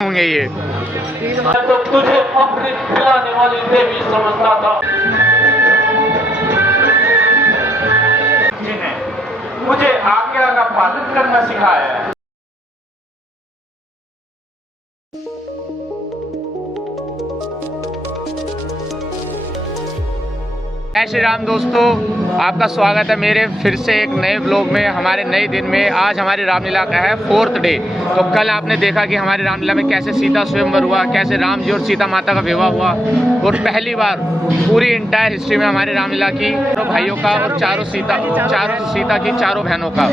होंगे ये। तो तुझे अमृत पिलाने वाली देवी समझता था। जिन्हें मुझे आज्ञा का पालन करना सिखाया है। जय श्री राम दोस्तों, आपका स्वागत है मेरे फिर से एक नए ब्लॉग में, हमारे नए दिन में। आज हमारी रामलीला का है 4th डे। तो कल आपने देखा कि हमारी रामलीला में कैसे सीता स्वयंवर हुआ, कैसे राम जी और सीता माता का विवाह हुआ। और पहली बार पूरी इंटायर हिस्ट्री में हमारी रामलीला की चारों भाइयों का और चारों सीता की चारों बहनों का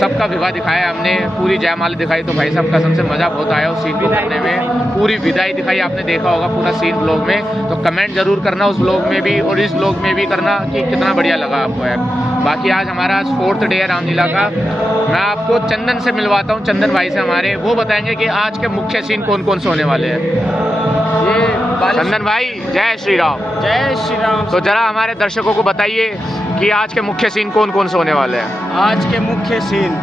सबका विवाह दिखाया हमने। पूरी जयमाला दिखाई। तो भाई साहब कसम से मज़ा बहुत आया उस सीन को करने में। पूरी विदाई दिखाई, आपने देखा होगा पूरा सीन ब्लॉग में। तो कमेंट जरूर करना उस ब्लॉग में भी और इस ब्लॉग में भी करना कि कितना बढ़िया लगा आपको है। बाकी आज हमारा 4th डे है रामलीला का। मैं आपको चंदन से मिलवाता हूँ, चंदन भाई से हमारे। वो बताएंगे कि आज के मुख्य सीन कौन कौन से होने वाले हैं। ये चंदन भाई, जय श्री राम। जय श्री राम। तो जरा हमारे दर्शकों को बताइए कि आज के मुख्य सीन कौन कौन से होने वाले हैं। आज के मुख्य सीन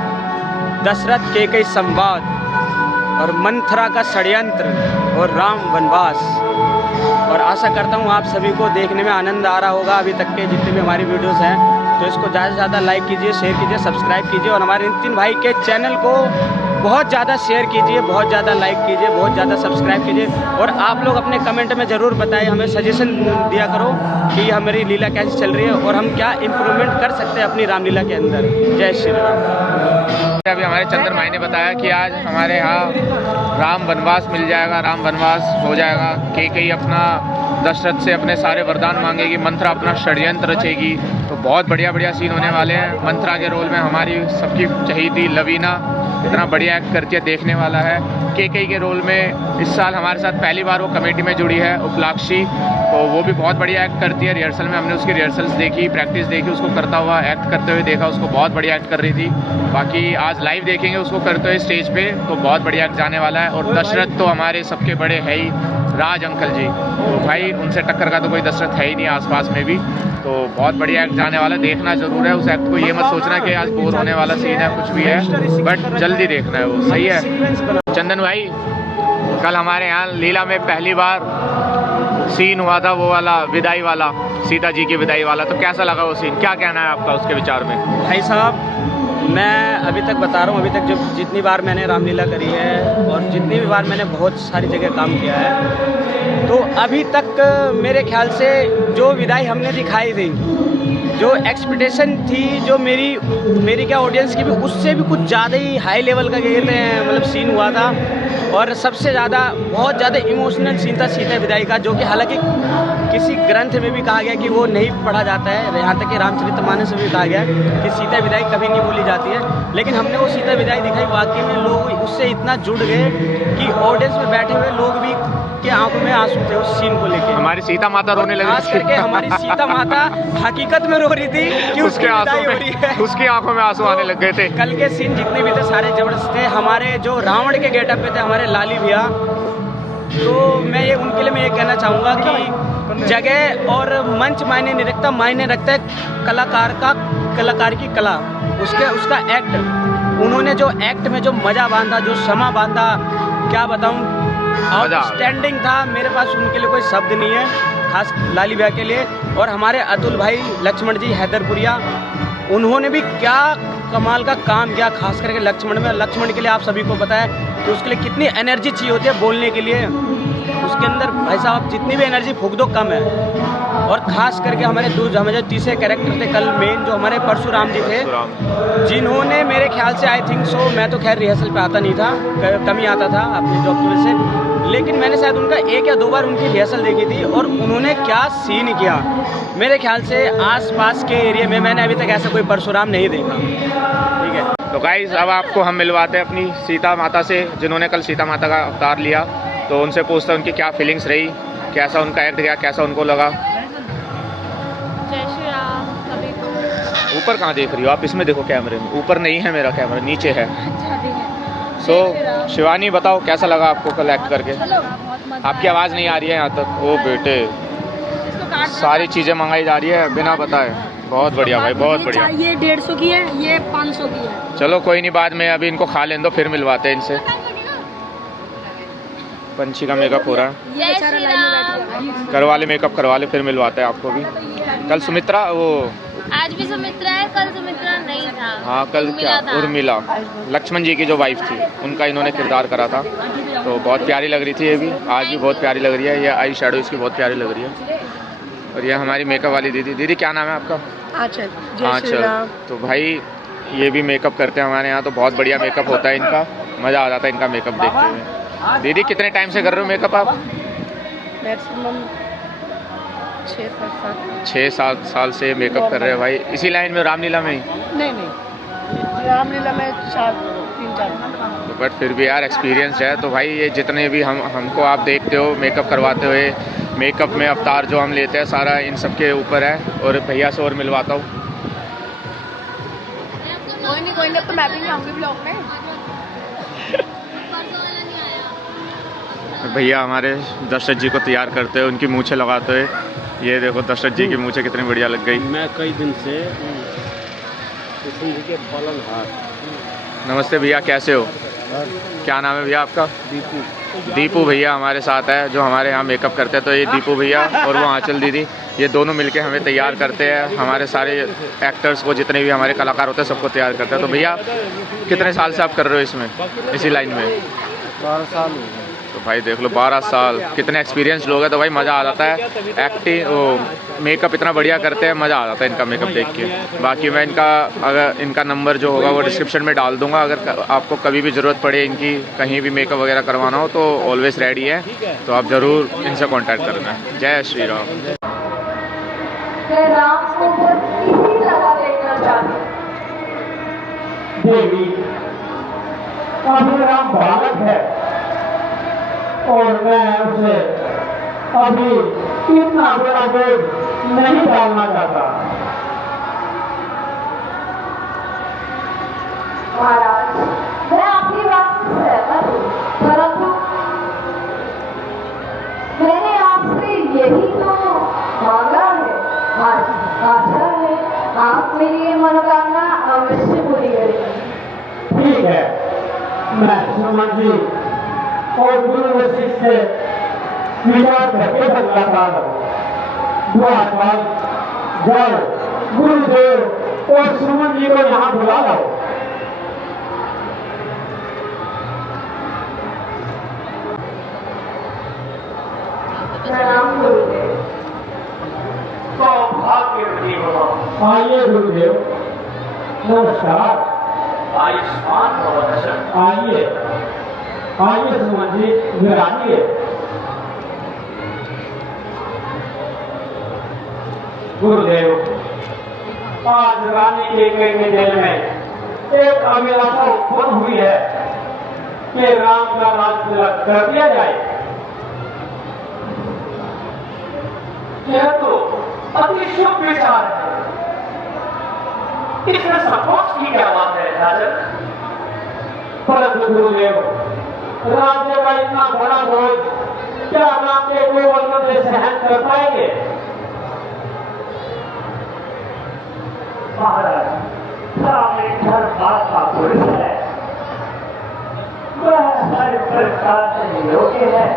दशरथ कैकेयी संवाद और मंथरा का षड्यंत्र और राम वनवास। और आशा करता हूँ आप सभी को देखने में आनंद आ रहा होगा। अभी तक के जितने भी हमारी वीडियोस हैं तो इसको ज़्यादा से ज़्यादा लाइक कीजिए, शेयर कीजिए, सब्सक्राइब कीजिए और हमारे नितिन भाई के चैनल को बहुत ज़्यादा शेयर कीजिए, बहुत ज़्यादा लाइक कीजिए, बहुत ज़्यादा सब्सक्राइब कीजिए। और आप लोग अपने कमेंट में ज़रूर बताएं, हमें सजेशन दिया करो कि हमारी लीला कैसी चल रही है और हम क्या इम्प्रूवमेंट कर सकते हैं अपनी रामलीला के अंदर। जय श्री राम। अभी हमारे चंदन भाई ने बताया कि आज हमारे यहाँ राम वनवास मिल जाएगा, राम वनवास हो जाएगा। कैकेयी अपना दशरथ से अपने सारे वरदान मांगेगी, मंथरा अपना षड्यंत्र रचेगी। तो बहुत बढ़िया बढ़िया सीन होने वाले हैं। मंथरा के रोल में हमारी सबकी चहेती लवीना इतना बढ़िया एक्ट करती है, देखने वाला है। कैकेयी के रोल में इस साल हमारे साथ पहली बार वो कमेटी में जुड़ी है, उपलाक्षी। तो वो भी बहुत बढ़िया एक्ट करती है। रिहर्सल में हमने उसकी रिहर्सल्स देखी, प्रैक्टिस देखी, उसको करता हुआ एक्ट करते हुए देखा, उसको बहुत बढ़िया एक्ट कर रही थी। बाकी आज लाइव देखेंगे उसको करते हुए स्टेज पे, तो बहुत बढ़िया एक्ट जाने वाला है। और दशरथ तो हमारे सबके बड़े है ही, राज अंकल जी। तो भाई उनसे टक्कर का तो कोई दशरथ है ही नहीं आसपास में भी। तो बहुत बढ़िया एक्ट जाने वाला है, देखना जरूर है उस एक्ट को। ये मत सोचना कि आज बोर होने वाला सीन है, कुछ भी है, बट जल्दी देखना है वो, सही है। चंदन भाई, कल हमारे यहाँ लीला में पहली बार सीन हुआ था, वो वाला विदाई वाला, सीता जी की विदाई वाला। तो कैसा लगा वो सीन, क्या कहना है आपका उसके विचार में। भाई साहब, मैं अभी तक बता रहा हूँ, अभी तक जो जितनी बार मैंने रामलीला करी है और जितनी भी बार मैंने बहुत सारी जगह काम किया है, तो अभी तक मेरे ख्याल से जो विदाई हमने दिखाई थी, जो एक्सपेक्टेशन थी, जो मेरी क्या ऑडियंस की भी, उससे भी कुछ ज़्यादा ही हाई लेवल का कहते हैं मतलब सीन हुआ था। और सबसे ज़्यादा बहुत ज़्यादा इमोशनल सीन था सीता विदाई का, जो कि हालांकि किसी ग्रंथ में भी कहा गया कि वो नहीं पढ़ा जाता है। यहाँ तक कि रामचरितमानस में भी कहा गया है कि सीता विदाई कभी नहीं बोली जाती है। लेकिन हमने वो सीता विदाई दिखाई, वाकई में लोग उससे इतना जुड़ गए कि ऑडियंस में बैठे हुए लोग भी के आंखों में आंसू थे उस सीन को लेकर। हमारी सीता माता रोने लगी, खास करके हमारी सीता माता हकीकत में रो रही थी कि उसकी विदाई हो रही है। उसकी आंखों में आंसू आने लग गए थे। कल के सीन जितने भी थे सारे जबरदस्त थे। हमारे जो रावण के गेटअप पे थे हमारे लाली भैया, तो मैं ये उनके लिए मैं ये कहना चाहूँगा कि जगह और मंच मायने नहीं रखता, मायने रखता है कलाकार की कला, उसका एक्ट। उन्होंने जो एक्ट में जो मज़ा बांधा, जो समा बांधा, क्या बताऊँ, आउटस्टैंडिंग था। मेरे पास उनके लिए कोई शब्द नहीं है, खास लाली भैया के लिए। और हमारे अतुल भाई लक्ष्मण जी हैदरपुरिया, उन्होंने भी क्या कमाल का काम किया, खास करके लक्ष्मण में। लक्ष्मण के लिए आप सभी को पता है कि उसके लिए कितनी एनर्जी चाहिए होती है बोलने के लिए। उसके अंदर भाई साहब जितनी भी एनर्जी फूंक दो कम है। और ख़ास करके हमारे जो तीसरे कैरेक्टर थे कल मेन, जो हमारे परशुराम जी थे, जिन्होंने मेरे ख्याल से आई थिंक सो, मैं तो खैर रिहर्सल पे आता नहीं था, कम ही आता था अपनी जॉब की वजह से, लेकिन मैंने शायद उनका 1 या 2 बार उनकी रिहर्सल देखी थी। और उन्होंने क्या सीन किया, मेरे ख्याल से आसपास के एरिया में मैंने अभी तक ऐसा कोई परशुराम नहीं देखा। ठीक है, तो गाइस अब आपको हम मिलवाते हैं अपनी सीता माता से, जिन्होंने कल सीता माता का अवतार लिया। तो उनसे पूछते हैं उनकी क्या फीलिंग्स रही, कैसा उनका एक्ट गया, कैसा उनको लगा। जय श्री राम सभी को। ऊपर कहाँ देख रही हो आप, इसमें देखो कैमरे में। ऊपर नहीं है मेरा कैमरा, नीचे है। सो शिवानी बताओ कैसा लगा आपको कल एक्ट करके। आपकी आवाज़ नहीं आ रही है यहाँ तक। ओ बेटे, सारी चीज़ें मंगाई जा रही है बिना बताए। बहुत बढ़िया भाई, बहुत बढ़िया। ये 150 की है, ये 500 की है। चलो कोई नहीं, बाद में अभी इनको खा लें दो, फिर मिलवाते हैं इनसे। पंछी का मेकअप हो रहा है, ये बेचारा लाइन में बैठ गया। करवा ले मेकअप करवा ले, फिर मिलवाते हैं आपको भी। कल सुमित्रा वो आज भी सुमित्रा है, कल सुमित्रा नहीं था। हाँ कल क्या उर्मिला था। उर्मिला लक्ष्मण जी की जो वाइफ थी उनका इन्होंने किरदार करा था, तो बहुत प्यारी लग रही थी। ये भी आज भी बहुत प्यारी लग रही है, ये आई शेडो इसकी बहुत प्यारी लग रही है। और ये हमारी मेकअप वाली दीदी। दीदी क्या नाम है आपका? आंचल। जय श्री आंचल। राम। तो भाई ये भी मेकअप करते हैं हमारे यहाँ, तो बहुत बढ़िया मेकअप होता है इनका, मज़ा आ जाता है इनका मेकअप देखते हुए। दीदी कितने टाइम से कर रहे हो मेकअप आप? मैक्सिमम 6-7 साल। 6-7 साल से मेकअप कर रहे हो भाई। इसी लाइन में रामलीला में ही? नहीं रामलीला में 3-4। बट फिर भी यार एक्सपीरियंस है। तो भाई ये जितने भी हमको आप देखते हो मेकअप करवाते हुए, मेकअप में अवतार जो हम लेते हैं सारा इन सब के ऊपर है। और भैया से और मिलवाता हूँ। कोई नहीं, तो मैं भी आऊँगी ब्लॉग में। भैया हमारे दशरथ जी को तैयार करते हुए, उनकी मूछें लगाते हुए। ये देखो दशरथ जी की मूछें कितनी बढ़िया लग गई। मैं कई दिन से कृष्ण जी के पालनहार। नमस्ते भैया, कैसे हो? क्या नाम है भैया आपका? दीपू। दीपू भैया हमारे साथ है जो हमारे यहाँ मेकअप करते हैं। तो ये दीपू भैया और वो आंचल दीदी, ये दोनों मिलके हमें तैयार करते हैं। हमारे सारे एक्टर्स को, जितने भी हमारे कलाकार होते हैं सबको तैयार करते हैं। तो भैया कितने साल से आप कर रहे हो इसमें, इसी लाइन में? 12 साल हो गए। तो भाई देख लो 12 साल, कितने एक्सपीरियंस लोग हैं। तो भाई मज़ा आ जाता है। एक्टिंग मेकअप इतना बढ़िया करते हैं, मज़ा आ जाता है इनका मेकअप देख के। बाकी मैं अगर इनका नंबर जो होगा वो डिस्क्रिप्शन में डाल दूंगा। अगर आपको कभी भी ज़रूरत पड़े इनकी, कहीं भी मेकअप वगैरह करवाना हो तो ऑलवेज रेडी है, तो आप ज़रूर इनसे कॉन्टैक्ट करना। जय श्री राम। देवी अभी राम बालक है और मैं उसे अभी इतना बड़ा बोझ नहीं डालना चाहता। महाराज, मैं आपकी बात से सहमत हूँ, परंतु मैंने आपसे यही तो मांगा है, आशा है आप मेरी ये मनोकामना अवश्य पूरी करेंगे। ठीक है, मैं सुमन जी और गुरु वशिष्ठ से विचार करके बदलाता हूँ। द्वारपाल जाओ, गुरुदेव और सुमन जी को यहाँ बुला लो। प्रणाम गुरुदेव। सौभाग्यवती हो। आइए गुरुदेव, नमस्कार। आयुष्मान भव दशरथ। आइए आइए सुमन जी, विराजिए। गुरुदेव, आज रानी के कई जेल में एक अभिलाषा उत्पन्न हुई है कि राम का राज तिलक कर दिया जाए। यह तो अति शुभ विचार है। इसमें संकोच की क्या बात है राजन? परंतु गुरुदेव, राज्य का इतना बड़ा बोझ क्या राम के कोई वर्णन से सहन कर पाएंगे? महाराज, राम एक धर्मपाल का पुरुष है, वह हर प्रकार से योग्य है।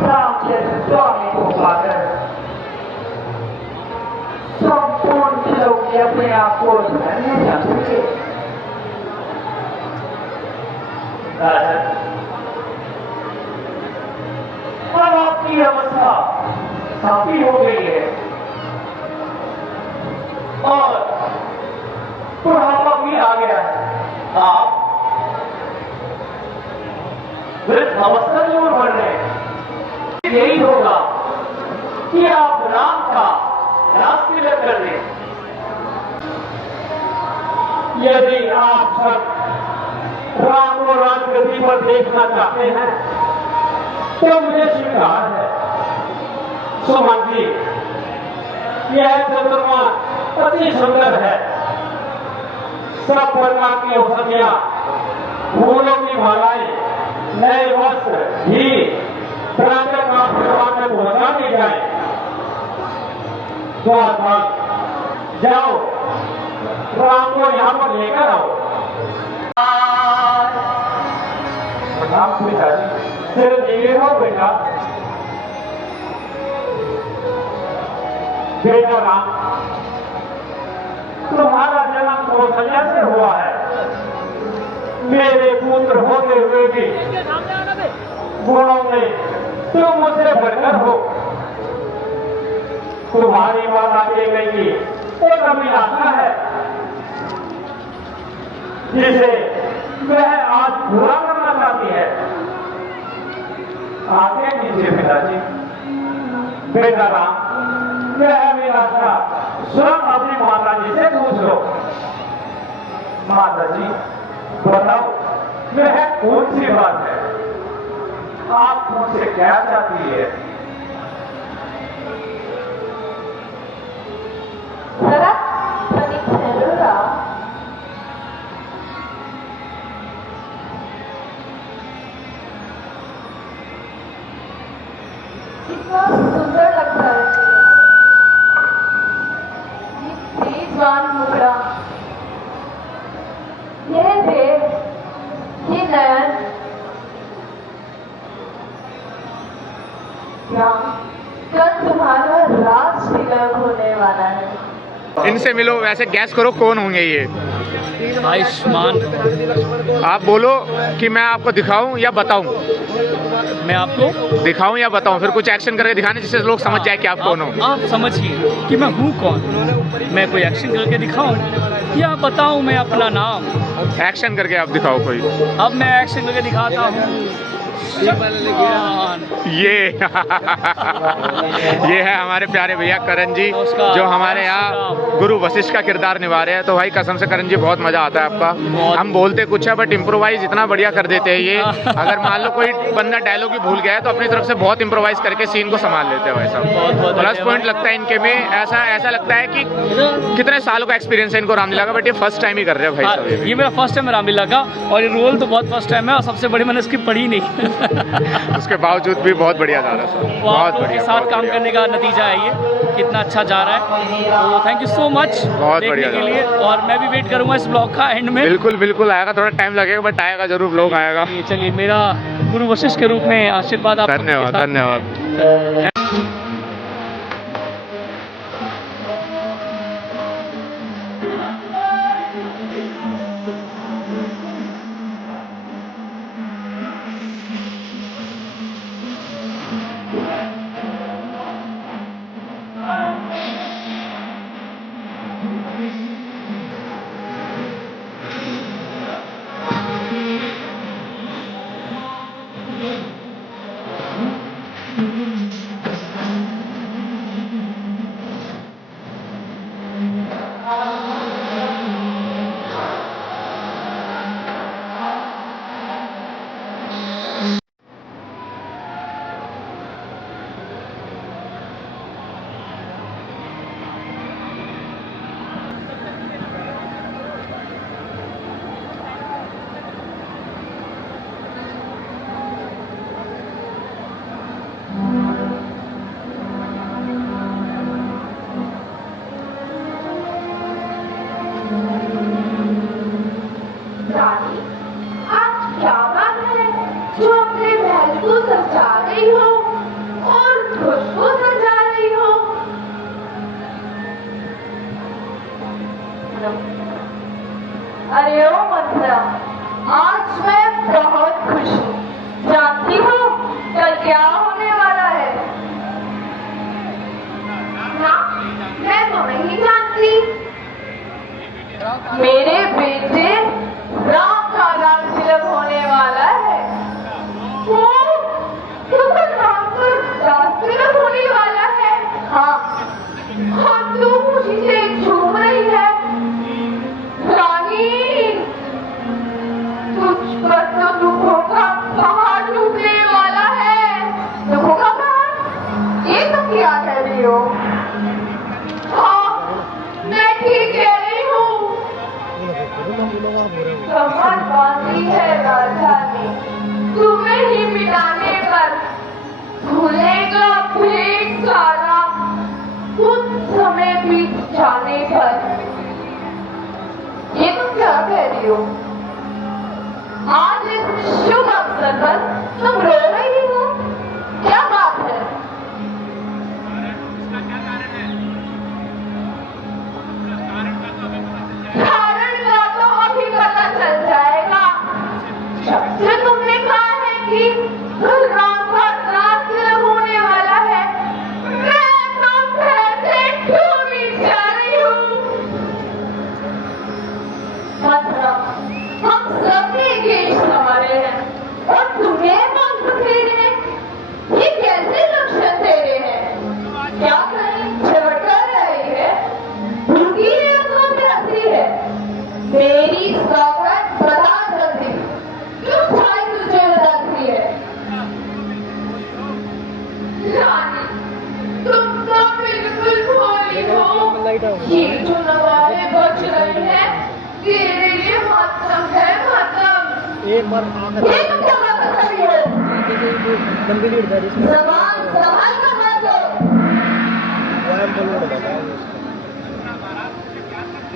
राम जैसे स्वामी को पाकर संपूर्ण लोग अपने आप को धन्य जा सके। राजन, अब आपकी अवस्था काफी हो गई है और बुढ़ापा भी आ गया है। आप वृद्धावस्था जरूर बढ़ रहे हैं। यही होगा कि आप राम का राज तिलक कर दें। यदि आप सब राम को राजगद्दी पर देखना चाहते हैं तो मुझे स्वीकार है। सुमन जी, यह चंद्रमा अति सुंदर है। सब प्रकार की औषधियां, फूलों की मालाएं, नए वस्त्र, घी प्रातः काल भगवान में पहुंचा दी जाए। द्वारपाल जाओ, राम को यहाँ पर लेकर आओ। आप पिताजी चिरंजीवी हो बेटा। बेटा राम, तुम्हारा जन्म कौशल्या से हुआ है। मेरे पुत्र होते हुए भी गुणों में तुम मुझसे बढ़कर हो। तुम्हारी माता के गई एक अभिलाषा है जिसे वह आज पूरा करना चाहती है। आगे नीचे पिताजी। बेटा राम, वह अभिलाषा स्वयं अपनी माता जी से पूछ लो। माता जी बताओ, वह कौन सी बात है? आप मुझसे क्या चाहती है? जरा तनिक ठहरो राम। कितना सुंदर लगता है ये बेजवान मुखड़ा, ये देह, ये नयन। राम, कल तुम्हारा राज तिलक होने वाला है। इनसे मिलो, वैसे गैस करो कौन होंगे ये। आयुष्मान, आप बोलो कि मैं आपको दिखाऊं या बताऊं। मैं आपको दिखाऊं या बताऊं, फिर कुछ एक्शन करके दिखाने जिससे लोग समझ जाए कि आप कौन हो। आप समझिए कि मैं हूँ कौन। मैं कोई एक्शन करके दिखाऊं या बताऊं मैं अपना नाम। एक्शन करके आप दिखाओ कोई। अब मैं एक्शन करके दिखाता हूँ। ये ये है हमारे प्यारे भैया करण जी, जो हमारे यहाँ गुरु वशिष्ठ का किरदार निभा रहे हैं। तो भाई कसम से करण जी बहुत मजा आता है आपका। हम बोलते कुछ है बट इम्प्रोवाइज इतना बढ़िया कर देते हैं ये। अगर मान लो कोई बंदा डायलॉग ही भूल गया है तो अपनी तरफ से बहुत इम्प्रोवाइज करके सीन को संभाल लेते हैं भाई साहब। प्लस पॉइंट लगता है इनके में, ऐसा लगता है कि कितने सालों का एक्सपीरियंस है इनको रामलीला का, बट ये फर्स्ट टाइम ही कर रहे हैं भाई साहब। ये मेरा फर्स्ट टाइम है रामलीला का, और ये रोल तो बहुत फर्स्ट टाइम है, और सबसे बड़ी मैंने इसकी पढ़ी नहीं। उसके बावजूद भी बहुत बढ़िया जा रहा है सर, बहुत बढ़िया। साथ काम करने का नतीजा है ये, कितना अच्छा जा रहा है। तो थैंक यू सो मच बहुत बढ़िया के लिए, और मैं भी वेट करूंगा इस ब्लॉग का एंड में। बिल्कुल बिल्कुल आएगा, थोड़ा टाइम लगेगा बट आएगा जरूर, ब्लॉग आएगा। चलिए, मेरा गुरु वशिष्ठ के रूप में आशीर्वाद आप। धन्यवाद धन्यवाद। रानी, आज क्या बात है जो अपने महल को सजा रही हो और खुद को सजा रही हो? अरे ओ मंत्रा, आज मैं बहुत खुश हूँ। जानती हो कल क्या होने वाला है? ना, मैं तो नहीं जानती। मेरे बेटे राम का राज तिलक होने वाला है। वो तो कल अवसर पर तुम रो रही हो, क्या बात है? कारण का तो अभी पता चल जाएगा। जब से तुमने कहा है कि कल राम का रास्ते होने वाला है, मैं तो पैसे ढूंढी जा रही हूँ। मतलब हम सबने देश संभाले हैं और तुम्हें पंख फेरे, ये कैसे लक्षण तेरे हैं? क्या कहीं झगड़ रही है, भूखी है तो प्यासी है? मेरी सौगंध बता जल्दी, क्यों भाई तुझे उदासी है? रानी, तुम तो बिल्कुल भोली हो। ये जो नवाले बच रहे हैं, तेरे लिए मातम है, मातम। ये तो क्या बात कर रही हो? जबान संभाल कर बात करो।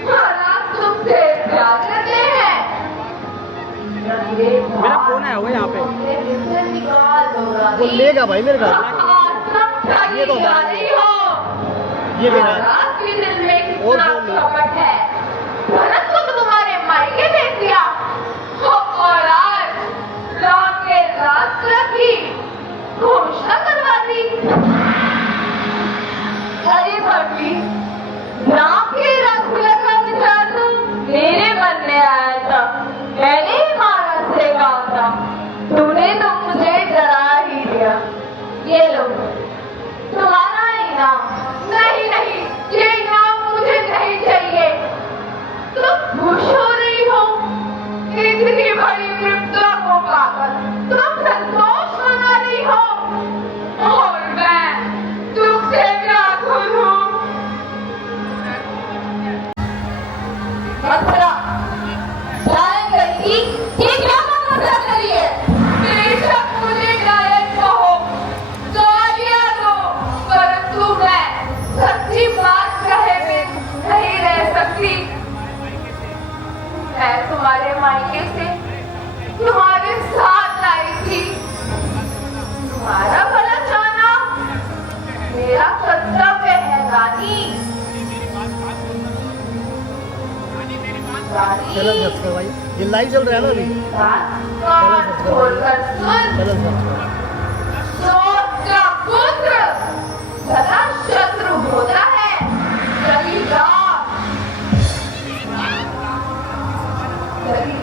महाराज तुमसे प्यार करते हैं। मेरा फोन आया हुआ यहाँ पे। वो लेगा भाई मेरे घर ये तो ये महाराज के दिल में कितना कपट है, परंतु तुम्हारे मायके भेज दिया और आज राम के रास्ते की घोषणा करवा दी। अरे भटली, राम के रास्ते का विचार तो मेरे मन में आया था, मैंने ही महाराज से कहा था, तूने तो मुझे डरा ही दिया। ये लो तुम्हारा इनाम। नहीं नहीं, ये इनाम मुझे नहीं चाहिए। तुम खुश हो रही हो, इतनी बड़ी विपदा को पाकर तुम संतोष मना रही हो, और मैं दुख से व्याकुल हूँ। मथुरा गायन गई, ये क्या मसला करी है? बेशक मुझे गायन कहो, गालियाँ दो, परंतु मैं सच्ची बात कहे बिन नहीं रह सकती। मैं तुम्हारे मायके से तुम्हारे साथ आई थी, तुम्हारा भला चाहना मेरा कर्तव्य है रानी। ये लाइव चल रहा है ना अभी। कान खोलकर सुन, सोच का पुत्र सदा शत्रु होता है, यही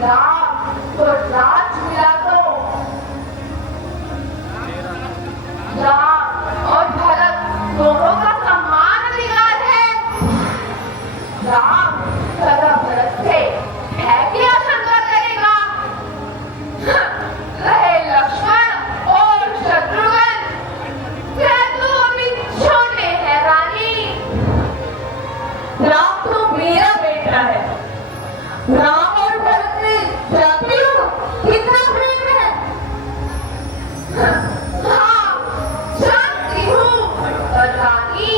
राम को राज मिला तो राम और भरत दोनों का समान अधिकार है। राम सदा भरत से है कि आशंका करेगा? रहे लक्ष्मण और शत्रुघ्न, वे तो अभी छोटे हैं रानी। राम तो मेरा बेटा है। राम और भरत में जानती हो कितना प्रेम है? हाँ जानती हूँ, और रानी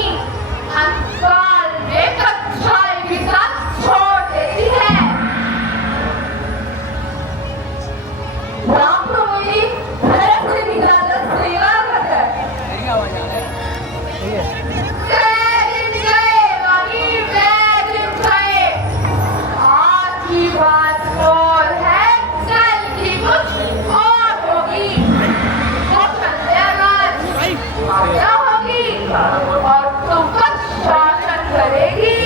अंतकाल में कच्चाई भी साथ छोड़ देती है। राम तो मेरी भरत से भी ज्यादा सेवा करता है। दिन गए रानी, दिन गए। आज की बात और है, कल की कुछ और होगी। वो संध्यारात माता होगी और तुम पर शासन करेगी।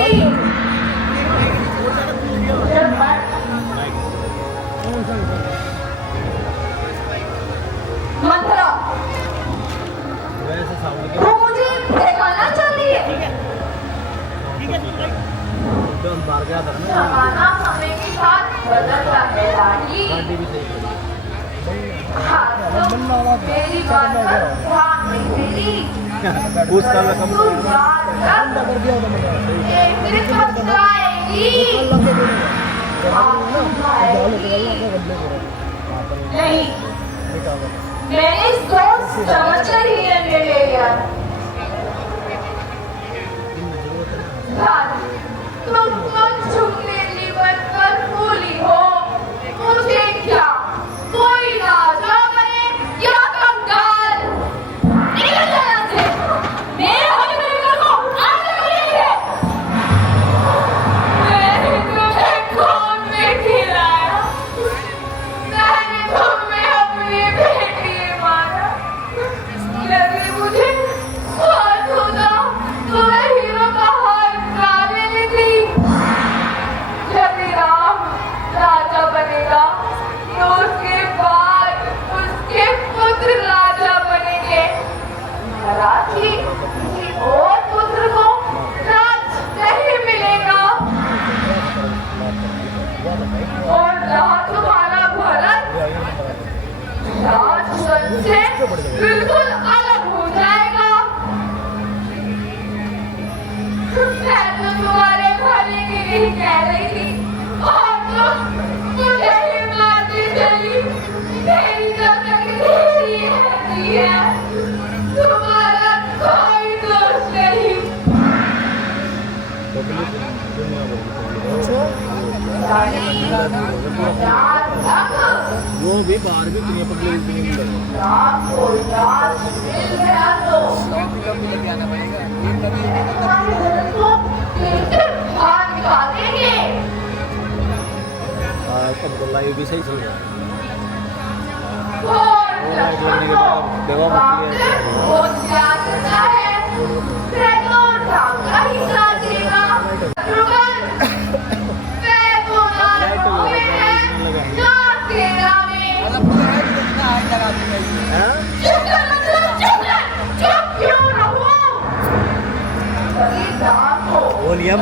मंत्रा, वो मुझे दिखाना चाहती है। जमाना समय के साथ बदलता है रानी। हाँ, तुम मेरी बात पर ध्यान नहीं देती। तू याद रख, एक दिन पछताएगी। नहीं, मैंने सोच समझ कर ही निर्णय ले लिया। तुम तो झूठे जीवन पर भूली हो, मुझे क्या कोई राजा राजवन से बिल्कुल अलग हो जाएगा। मैं तो तुम्हारे भले के लिए ही कह रही थी और तुम मुझे ही मारती चली। मेरी तकदीर ऐसी है, तुम्हारा कोई दोष नहीं। वो भी बाहर भी दुनिया पब्लिक रात को रात मिल गया तो बाहर निकालेंगे। लाइव भी सही चल रहा है। वो क्या करता है? ट्रेनों ढाका ही साजेगा। वॉल्यूम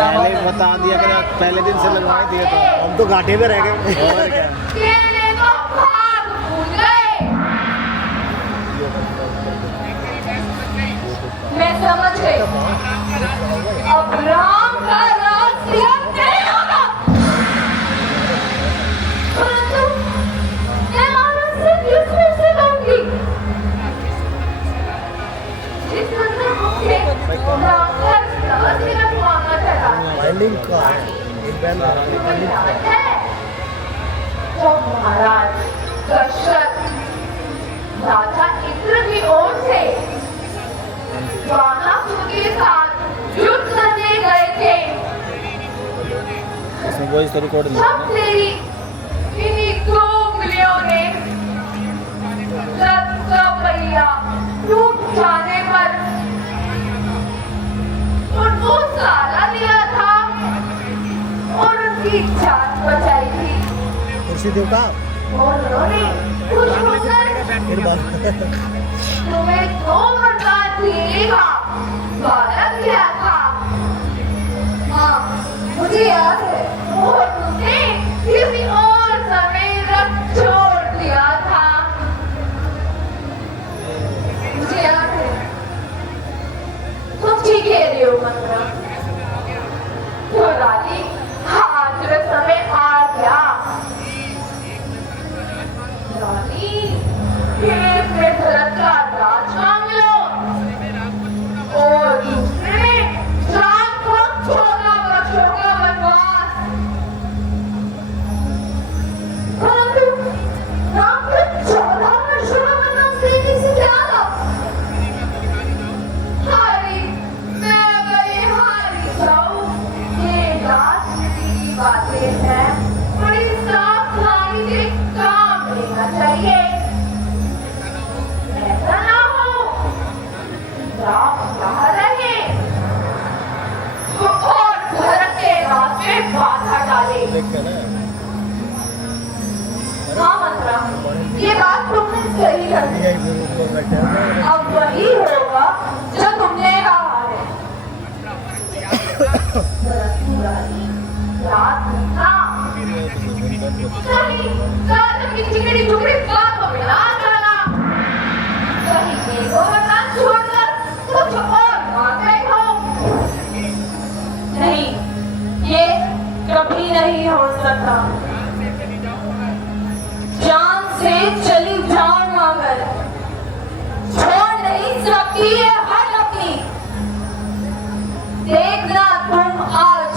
पहले बता दिया कि पहले दिन से लगवाए दिए तो हम तो घाटे में रह गए और क्या। मैं समझ गई, अब राम का राज नहीं होगा। परंतु मैं मानो सिर्फ यूसुफ से कहूंगी, जिस मंत्र मुझे राम का राज रखवाना चला बाइंडिंग का है एक बैल बाइंडिंग का है। तो महाराज दशरथ राजा इंद्र की ओर से वानासुर के साथ युद्ध करने गए थे। इसमें वॉइस तो रिकॉर्ड नहीं तब तेरी इन्हीं दो उंगलियों ने रथ का पहिया टूट जाने पर उनको सहारा दिया था और उनकी जान बचाई थी। कुर्सी दो का और उन्होंने खुश होकर फिर बात तुम्हें दो वरदान देने का वादा किया था। हाँ, मुझे याद है, और तुमने किसी और समय रख छोड़ दिया था। मुझे याद है, तुम ठीक कह रही हो मंत्रा। तो रानी, आज वह समय आ गया। रानी, एक में भरत का राज मांग लो और दूसरे में राम को 14 वर्षों का वनवास। परंतु राम को 14 वर्षों का वनवास देने से क्या लाभ? हारी, मैं अगर ये हारी जाऊं, ये राजनीति की बातें हैं, बड़ी सावधानी से काम लेना चाहिए। ऐसा ना हो राम कहा रहे और भरत के रास्ते बाधा डाले। हाँ मंत्रा, ये बात तुमने सही कही। अब वही होगा जो तुमने कहा है। रात ना कहीं तुम की चिकनी चुकड़ी बातों में ना जाना। कहीं देखो वरदान छोड़कर कुछ और मान गए हो। नहीं, ये कभी नहीं हो सकता। जान से चली जान मांगर छोड़ नहीं सकती ये हट अपनी। देखना तुम आज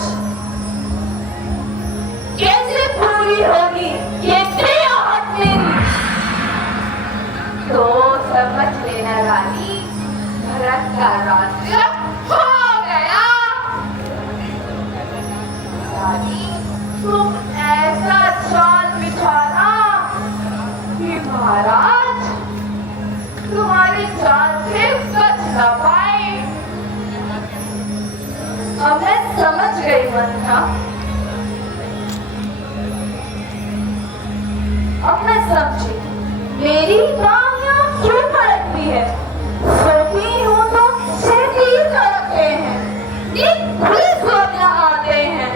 कैसे पूरी होगी ये हट मेरी। तो समझ लेना रानी, भरत का राज्य हो गया। रानी, तुम ऐसा जाल बिछाना कि महाराज तुम्हारी जान से बच न पाए। अब मैं समझ गई मंत्रा, अब मैं समझी मेरी कहानियां क्यों फरकती है। सोती हूँ तो शहरी करते हैं, नींद खुली सोना आते हैं।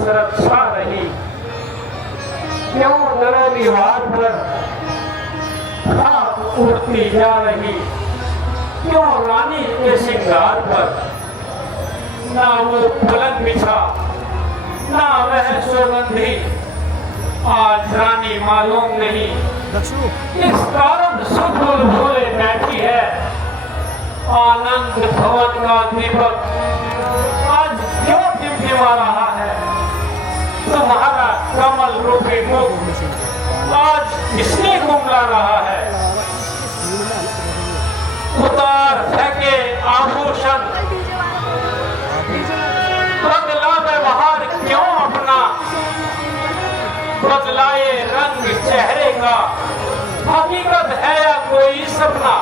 दशरथ सा रही, क्यों नरो दीवार पर खाक उड़ती जा रही, क्यों रानी के श्रृंगार पर ना वो पलंग बिछा ना वह सुगंधी, आज रानी मालूम नहीं इस कारण सुख भोले बैठी है। आनंद भवन का दीपक आज क्यों टिमटिमा रहा है, तुम्हारा कमल रूपी मुख आज किसने कुमला रहा है। उतार फेंके आभूषण, बदला व्यवहार क्यों अपना, बदलाए रंग चेहरे का, हकीकत है या कोई सपना।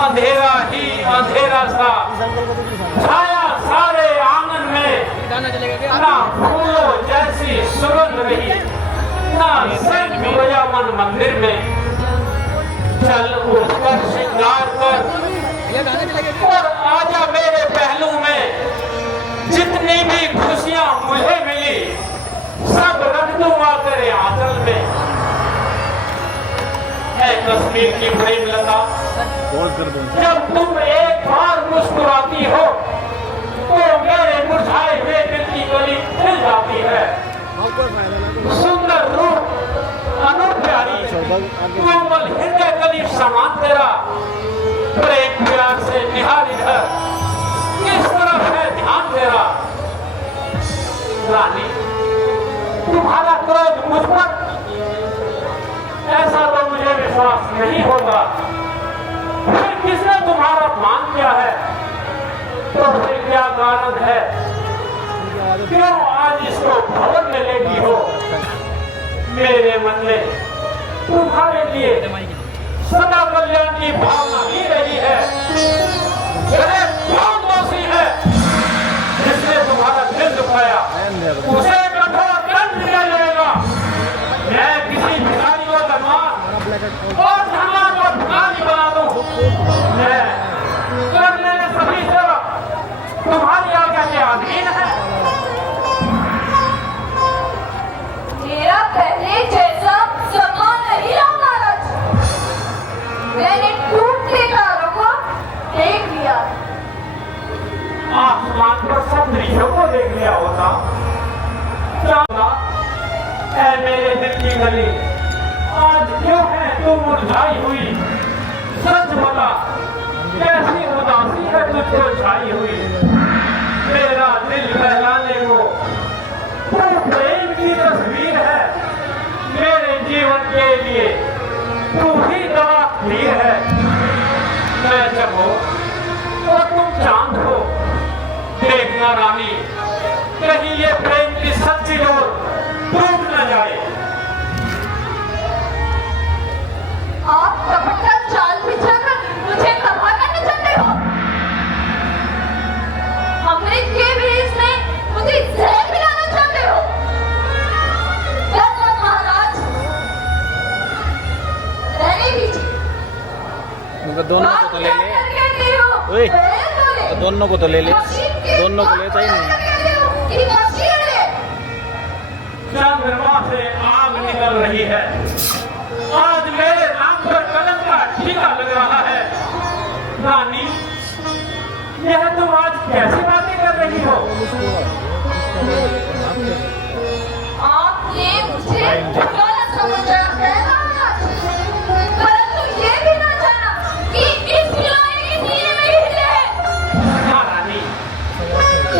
अंधेरा ही अंधेरा सा छाया सारे आंगन में, ना फूलों जैसी सुगंध रही, ना संग बजा मन मंदिर में। चल उठकर श्रृंगार कर और आजा मेरे पहलू में, जितनी भी खुशियां मुझे मिली सब रख दूंगा तेरे आंचल में। है कश्मीर की प्रेम लता, जब तुम एक बार मुस्कुराती हो तो मेरे मुरझाए हुए दिल की गली खिल जाती है। सुंदर रूप अनूप प्यारी कोमल हृदय कली समान तेरा, प्रेम प्यार से निहार इधर किस तरफ है ध्यान तेरा। रानी तुम्हारा क्रोध मुझ पर, ऐसा तो मुझे विश्वास नहीं होता। फिर किसने तुम्हारा अपमान किया है, तो फिर क्या कारण है, क्यों आज इसको भवन में लेती हो। मेरे मन में तुम्हारे लिए सदा कल्याण की भावना ही रही है। मेरे कौन दोषी है जिसने तुम्हारा दिल दुखाया, उसे कठोर दंड दिया जाएगा। मैं किसी भिखारी को धनवान और धनवान को भिखारी बना दूं। मैं कर लेने सभी सेवा तुम्हारी आज्ञा के अधीन है। मेरा पहले जैसा समा नहीं रहा महाराज, मैंने टूटते तारों को देख लिया। आसमान पर सब दृश्यों को देख लिया होता, क्या ऐ मेरे दिल की गली आज क्यों है तू मुरझाई हुई। सच बता कैसी उदासी है तुझको छाई हुई। मेरा दिल बहलाने को तू प्रेम की तस्वीर है, मेरे जीवन के लिए तू ही दवा खीर है। मैं जब हो और तुम चांद हो, देखना रानी कहीं ये प्रेम की सच्ची डोर टूट न जाए। आप कपटा चाल बिछाकर मुझे तबाह करना चाहते हो। अमृत के बीच में मुझे जहर मिलाना चाहते हो। धन्यवाद महाराज, रहने दीजिए। दोनों को तो ले ले, ओए, दोनों को तो ले ले, दोनों को लेता ही नहीं। चंद्रमा से आग निकल रही है, आज मेरे नाम पर कलम का टीका लग रहा है। रानी यह तुम आज कैसी बातें कर रही हो। आपने मुझे गलत समझा है महाराज, परंतु ये भी ना जाना कि इस खिलौने के सीने में ही हिल है। हाँ रानी,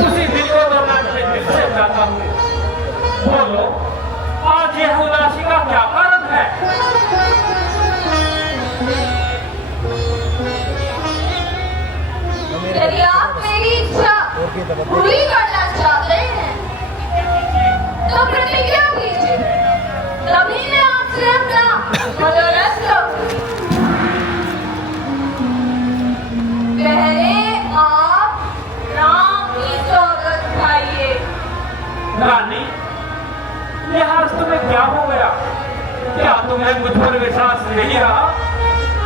उसी दिल को तो मैं अपने दिल से चाहता हूँ। बोलो आज यह उदासी का क्या कारण है। यदि आप मेरी इच्छा पूरी करना चाहते हैं तो प्रतिज्ञा कीजिए, तभी मैं आपसे अपना मनोरथ करूं। पहले आप राम की सौगंध खाइए। रानी यह आज तुम्हें क्या हो गया, क्या तुम्हें मुझ पर विश्वास नहीं रहा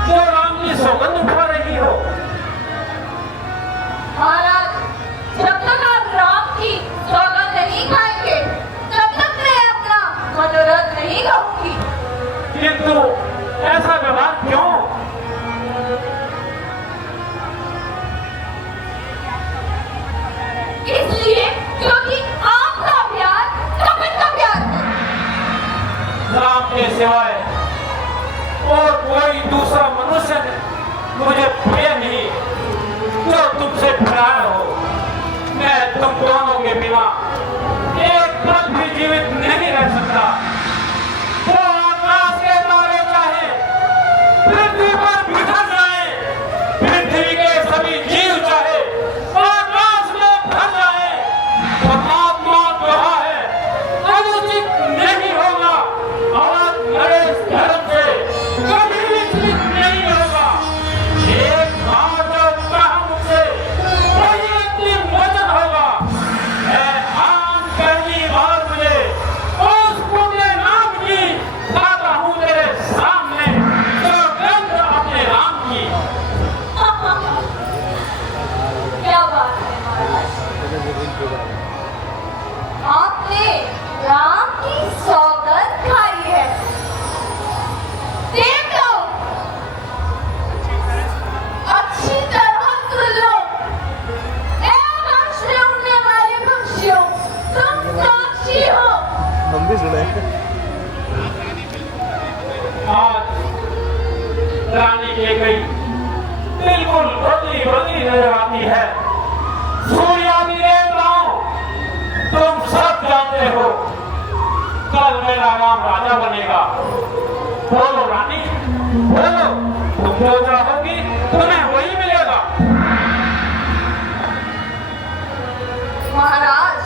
जो राम की सौगंध उठा रही हो। महाराज, जब तक आप राम चाहता। वो आकाश के तारे चाहे पृथ्वी पर बिखर जाए, पृथ्वी के सभी जीव चाहे आकाश में भर जाए, परमात्मा कहा है अनुचित नहीं होगा, और लड़े धर्म से कभी विचलित नहीं होगा। एक बार जब कहा मुझसे वही अंतिम वचन होगा, मैं आन पहली बार मुझे उस पुण्य नाम की गाता हूँ तेरे सामने, जो ग्रंथ अपने राम की। क्या बात है महाराज, आपने राम की सौगंध खाई है। देख लो, अच्छी तरह सुन लो। ए वंश में उड़ने वाले पक्षियों, तुम साक्षी हो। हम भी सुने। आज रानी के गई बिल्कुल बदली बदली नजर आती है। सूर्यादि देवताओं, तुम सब जानते हो कल मेरा राम राजा बनेगा। बोलो रानी, बोलो, तुम जो चाहोगी तुम्हें वही मिलेगा। महाराज,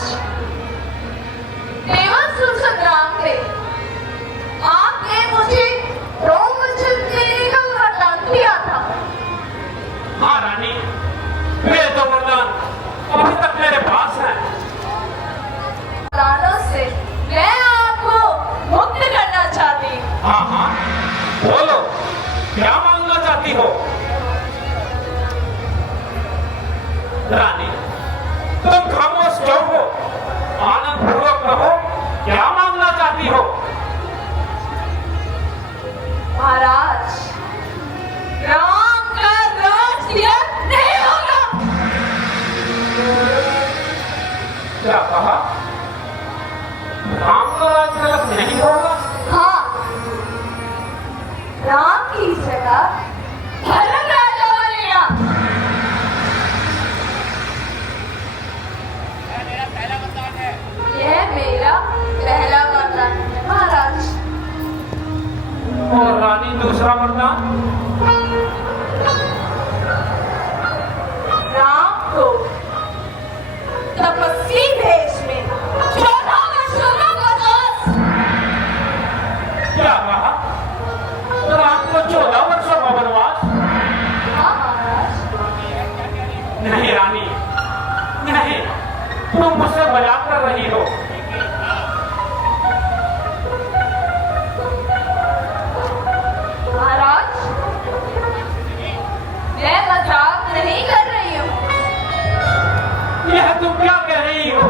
देवासुर संग्राम में आपने मुझे रोमवचन देने का वरदान दिया था। हाँ रानी, वे तो वरदान अभी तक मेरे पास है। वरदानों से मैं आपको मुक्त करना चाहती हूँ। हाँ हाँ, बोलो, क्या मांगना चाहती हो? रानी, तुम खामोश क्यों हो? आनंद पूर्वक कहो, क्या मांगना चाहती हो? महाराज, राम का राज्य नहीं होगा। क्या कहा? राम का राज्य नहीं होगा? हाँ, राम की जगह धर्म राजा बनेगा। यह मेरा पहला वरदान है महाराज। और रानी दूसरा वरदान? राम को तपस्वी भेष में 14 वर्षों का वनवास। क्या कहा? राम को 14 वर्षों का वनवास? हाँ महाराज। नहीं रानी, नहीं, तुम मुझसे मजाक कर रही हो। महाराज, मैं मजाक नहीं कर रही हूँ। यह तुम क्या कह रही हो?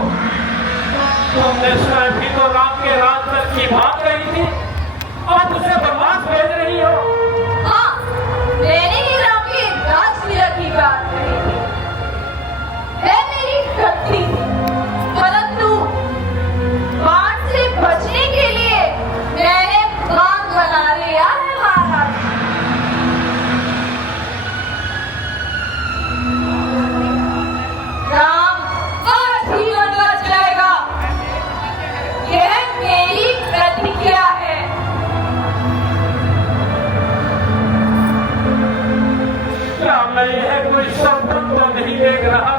तुमने स्वयं भी तो राम के राज तक की बात कही थी और उसे वनवास भेज रही हो। हाँ, मैंने ही राम के राजलीला की बात कही थी। है मेरी गलती, परंतु बाढ़ से बचने के लिए मैंने बांध बना लिया है महाराज। राम आज ही वनवास जाएगा, यह मेरी प्रतिज्ञा है। क्या मैं यह कोई सपन तो नहीं देख रहा?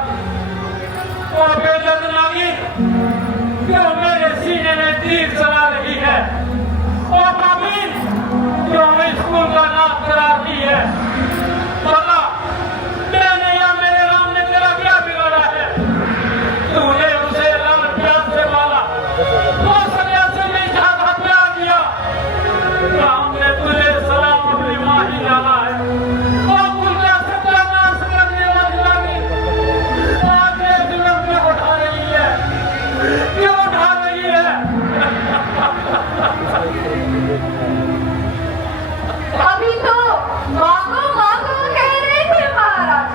और बेदर्द नागिन क्यों मेरे सीने में तीर चला रही है? और काबिल क्यों मैं स्कूल का नाम करा रही है? बता, मैंने या मेरे राम ने तेरा क्या बिगाड़ा है? तूने उसे लाल प्यार से मारा, कौशल्या से नहीं ज्यादा प्यार दिया। राम ने तुझे सलाम अपनी माँ ही डाला है। और दुनिया से नाश करने वाली नागिन आज ये जुल्म क्यों उठा रही है? क्यों उठा रही है? अभी तो मांगो मांगो कह रहे थे महाराज।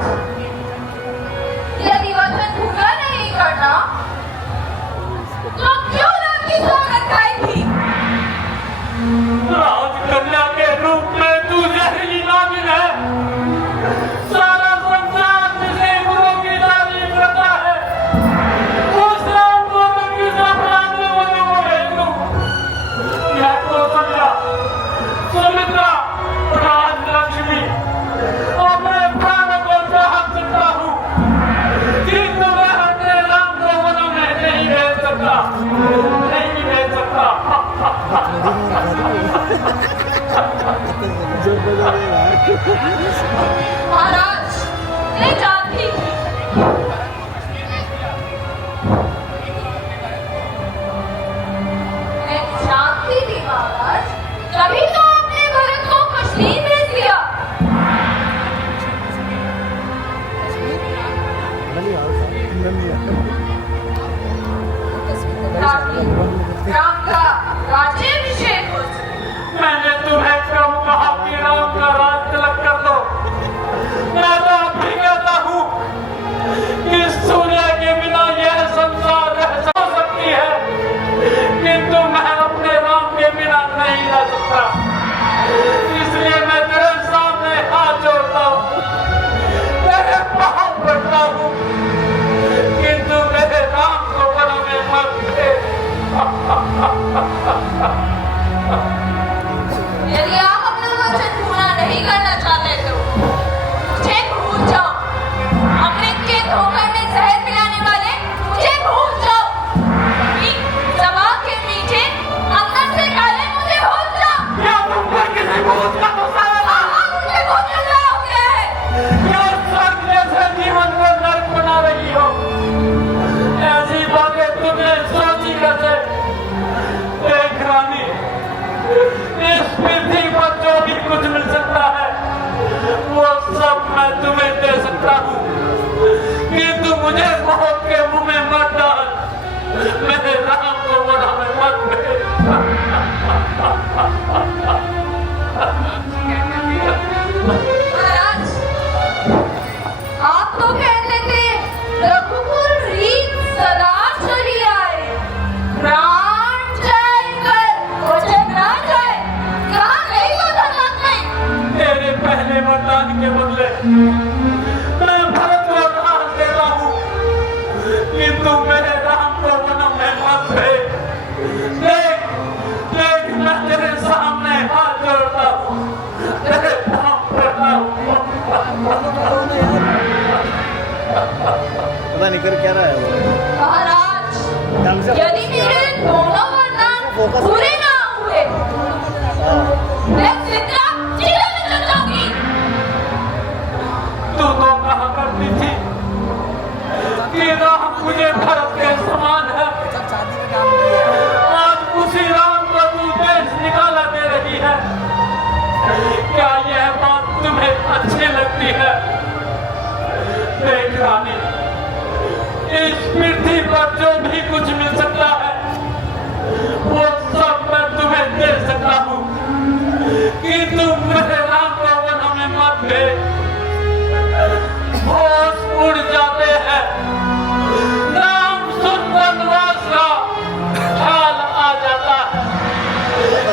यदि वचन पूरा नहीं करना तो क्यों राम की सौगंध खाई थी? राजकन्या के रूप में तू जहरीली नागिन है। सारा संसार तुझे गुरु की तारीफ करता है। उस राम को मैं किस अपराध में बंधु को भेज दूं? मैं तुम्हें दे सकता हूँ, किंतु मुझे मौत के मुंह में मत डाल, मेरे राम को वहां में मत भेज। महाराज, आप तो कहते थे रघुकुल रीत सदा चली आए, प्राण जाए कर वचन ना जाए, कहाँ गई वो धर्मात्मा? तेरे पहले वरदान के बदले मैं भरत को राह देता हूँ, किंतु मेरे राम को वन में मत भेज। देख देख, मैं तेरे सामने हाथ जोड़ता हूँ, तेरे पाँव पड़ता हूँ। पता नहीं कर क्या रहा है वो। महाराज, ढंग से यदि मेरे दोनों वरदान पूरे ना हुए, मैं चित्रा जिले में चल जाऊंगी। तू तो कहा करती थी कि राम मुझे भरत के समान है, आज उसी राम को तू देश निकाला दे रही है। क्या यह बात तुम्हें अच्छी लगती है? देख रानी, इस पृथ्वी पर जो भी कुछ मिल सकता है वो सब मैं तुम्हें दे सकता हूँ, किंतु मेरे राम को वन में मत भेज। होश उड़ जाते हैं, राम सुन वनवास का ख्याल आ जाता है,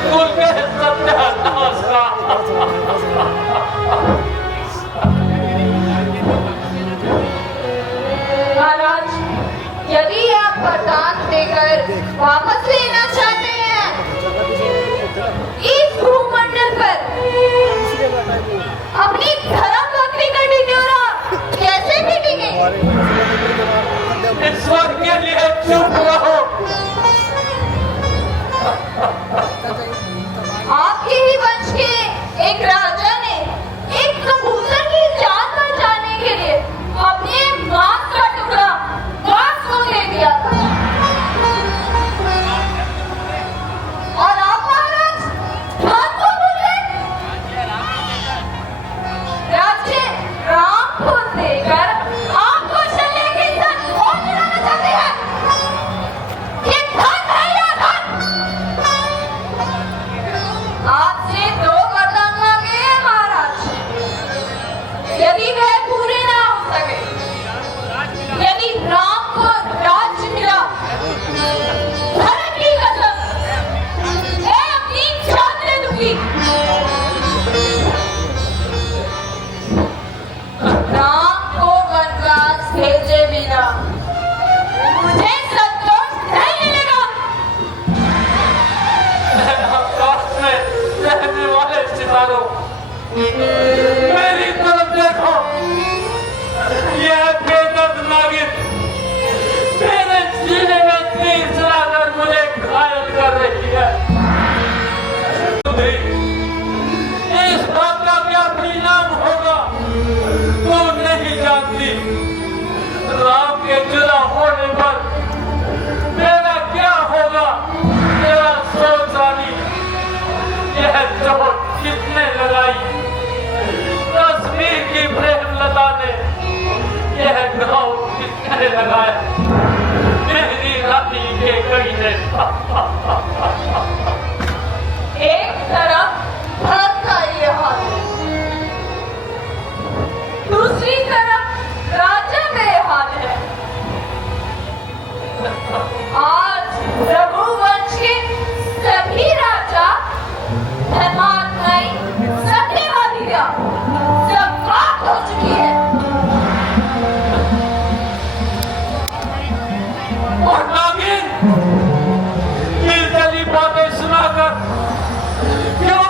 कुल के सत्यानाश का। महाराज, यदि आप वरदान देकर वापस लेना चाहते हैं, इस भूमंडल पर अपनी धर्म भक्ति का ढिंढोरा कैसे पीटेंगे? ईश्वर के लिए चुप रहो। आपके ही वंश के एक राजा ने एक कबूतर की जान बचाने के लिए अपने मांस का टुकड़ा घास को दे दिया था, और आप महाराज धन को भूल गए। राज्य राम को देकर आपको चलने के धन और चुराना चाहते हैं। ये धन है या धन? आपसे दो वरदान मांगे हैं महाराज, यदि वह पूरे ना हो सके, यदि राम को राज्य मिला, भरत की कसम, मैं अपनी जान दे दूंगी। राम को वनवास भेजे बिना मुझे संतोष नहीं मिलेगा। आकाश में रहने वाले सितारों, मेरी तरफ देखो, यह बेदर्द नागिन मेरे सीने में तीर चलाकर मुझे घायल कर रही है। इस बात का क्या परिणाम होगा तू नहीं जानती। राम के जुदा होने पर मेरा क्या होगा तेरा सोच रानी। यह चोट किसने लगाई? कश्मीर की प्रेमलता ने यह घाव किसने लगाया? मेरी रानी के कई ने। एक तरफ भरत का ये हाल है, दूसरी तरफ राजा का ये हाल है। आज रघुवंश के सभी राजा, धर्मात्माएं, सत्यवादियां सब बात हो चुकी है। और नागिन मिल चली बातें सुनाकर क्यों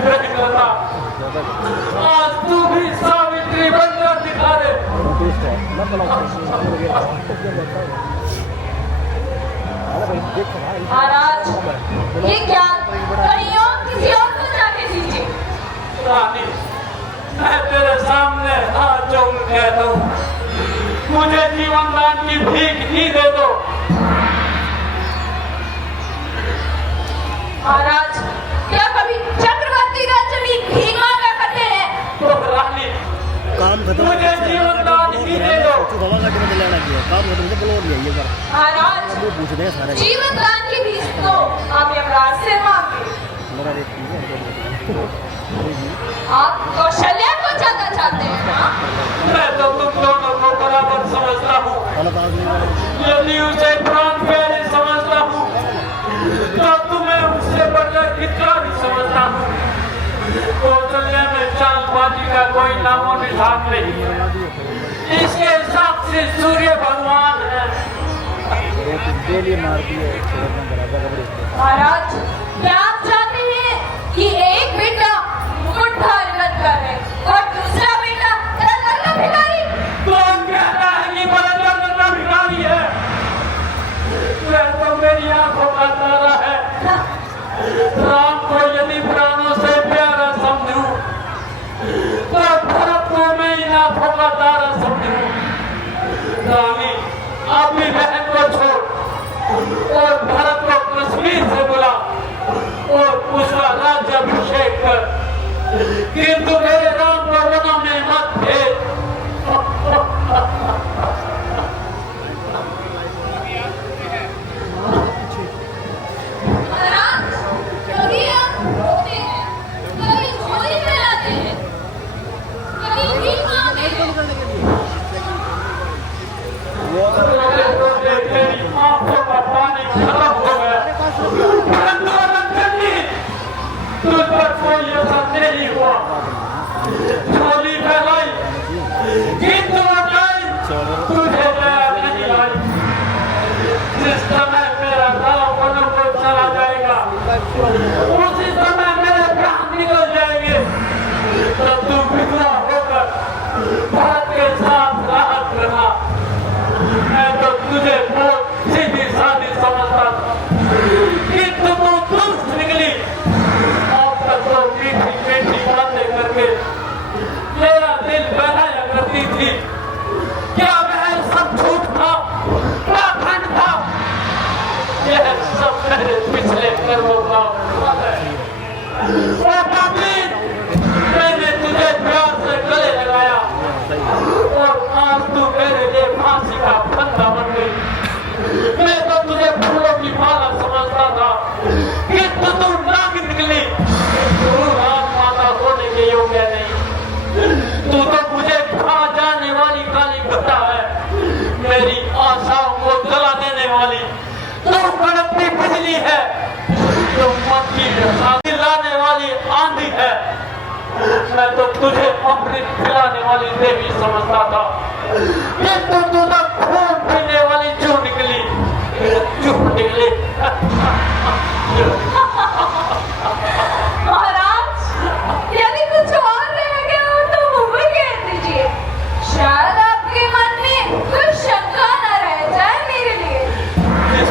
प्रेमलता, आज तू भी सावित्री बनकर दिखा दे। महाराज, ये क्या कहीं और किसी और को जाके दीजिए। रानी, मैं तेरे सामने हाथ जोड़ कहता हूँ, मुझे जीवन दान की भीख ही दे दो। महाराज, क्या कभी चक्रवर्ती राज्य में भीख मांगा करते हैं? तो रानी, काम खत्म, मुझे जीवन दान ही दे दो। काम खत्म से बोलो ये महाराज, पूछ रहे हैं सारे जीवन दान की भीख तो आप यमराज से मांगे। मेरा रेट ठीक है। आप कौशल्या को ज्यादा चाहते हैं ना? मैं तो तुम दोनों को बराबर समझता हूँ। यदि उसे प्राण प्यारे समझता हूँ, तो तुम्हें उससे बढ़कर कितना भी समझता हूँ। कौशल्या में चालबाजी का कोई नामो निशान नहीं है। इसके साक्षी सूर्य भगवान है। महाराज, क्या आप चाहते हैं कि एक बेटा मुकुटधारी बनकर है और दूसरा बेटा बलंदर का भिखारी? कौन कहता है कि बलंदर का भिखारी है? वह तो मेरी आंखों का तारा है। राम को यदि प्राणों से प्यारा समझूं, तो भरत को मैं इन आंखों का तारा समझूं। रानी, अपनी बहन को छोड़ और भरत को कश्मीर से बुला और उसका राज्याभिषेक कर, किंतु मेरे राम को वनों में मत भेज। महाराज, कभी आप रोते हैं, कभी झोली फैलाते हैं, कभी भीख मांगते हैं। तेरी आंखों का पानी खत्म हो गया, परंतु रंगनी तुझ पर कोई असर नहीं हुआ। झोली फैलाई, किंतु लाई तुझे दया नहीं आई। जिस समय मेरा गाँव वनों को चला जाएगा, उसी समय मेरे प्राण निकल जाएंगे। तब तू विधवा होकर भारत के साथ राहत रहा। मैं तो तुझे बहुत सीधी सादी समझता था, किंतु तू दुष्ट निकली। अब तक तो मीठी मीठी बातें करके मेरा दिल बहलाया करती थी। क्या वह सब झूठ था, क्या खंड था? यह सब मेरे पिछले कर्मों का फल है। ओ काबिल, मैंने तुझे प्यार से गले लगाया और आज तू मेरे लिए फांसी का फंदा बन गई। मैं तो तुझे फूलों की माला समझता था, किंतु तू नागिन निकली। तू राम माता होने के योग्य नहीं। तू तो मुझे खा जाने वाली काली घटा है, मेरी आशाओं को जला देने वाली। तू कड़कती बिजली है, तू मन की शांति लाने वाली आंधी है। मैं तो तुझे अमृत पिलाने वाली देवी समझता था, किंतु तू तो खून पीने वाली जू निकली। महाराज, यदि कुछ और रह गया हो तो मुंह में कह दीजिए। शायद आपके मन में कुछ शंका न रह जाए मेरे लिए। जिस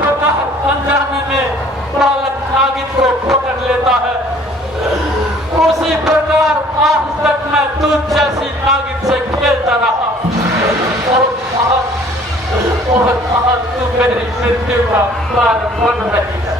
प्रकार अनजाने में बालक नागिन को पकड़ लेता है, उसी प्रकार आज तक मैं तुझ जैसी नागिन से खेलता रहा। और आज तू मेरी मृत्यु का कारण बन रही है।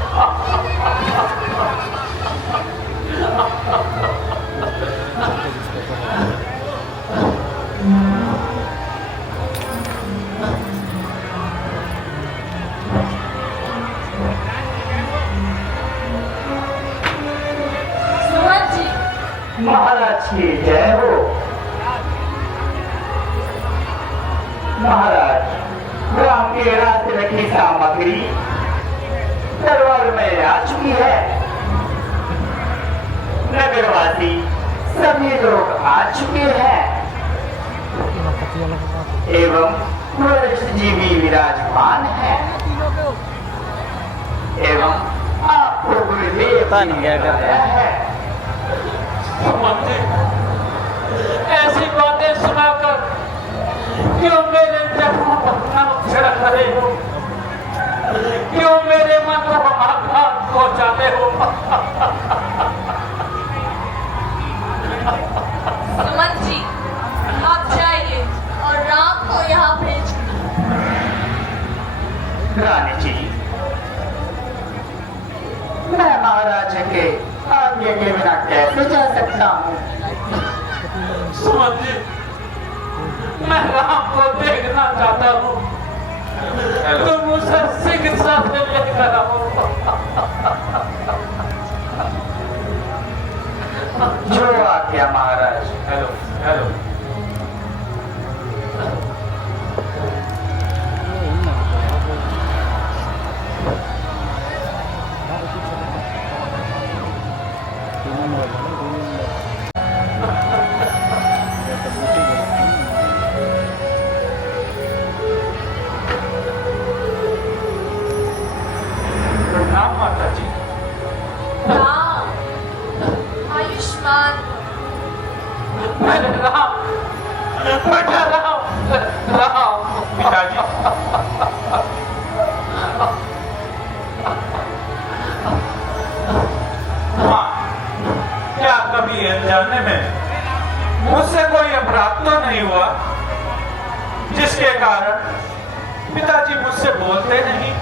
सुमन जी, महाराज की जय हो। महाराज, राम के रास्ते रखी सामग्री दरबार में आ चुकी है। नगरवासी सभी लोग आ चुके हैं एवं वरिष्ठ जी भी विराजमान है एवं आप को गुरुदेव पता नहीं क्या कर रहा है। समझे ऐसी बातें सुनाकर क्यों मेरे जख्मों पर छिड़क रहे हो? क्यों मेरे मन को आघात पहुंचाते हो? सुमन जी, आप जाइए और राम को यहाँ भेज रानी जी, मैं महाराज के आज्ञा के बिना कैसे जा सकता हूँ? समझ जी, मैं राम को देखना चाहता हूँ। तुम उसे चिकित्सा से लेकर आओ। जो आज्ञा महाराज। हेलो हेलो प्रणाम माता जी। राम, आयुष्मान। मेरे राम, बेटा राम, राम। पिताजी हाँ, क्या कभी अनजाने में मुझसे कोई अपराध तो नहीं हुआ जिसके कारण पिताजी मुझसे बोलते नहीं?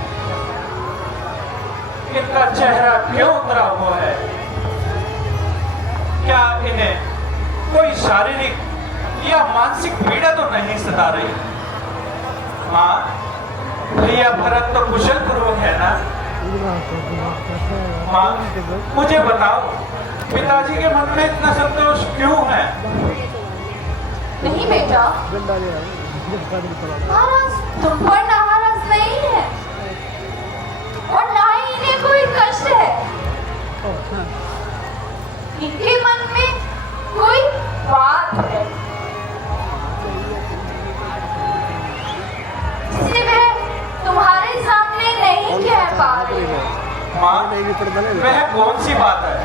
इनका चेहरा क्यों उतरा हुआ है? क्या इन्हें कोई शारीरिक या मानसिक पीड़ा तो नहीं सता रही? माँ, भैया भरत तो कुशल पूर्वक है ना? माँ, मुझे बताओ, पिताजी के मन में इतना संतोष क्यों है? नहीं बेटा, महाराज तुम पर नाराज नहीं है और ना ही इन्हें कोई कष्ट है। इनके मन में कोई बात है जिसे वह तुम्हारे सामने नहीं कह पा रही। माँ, वह कौन सी बात है?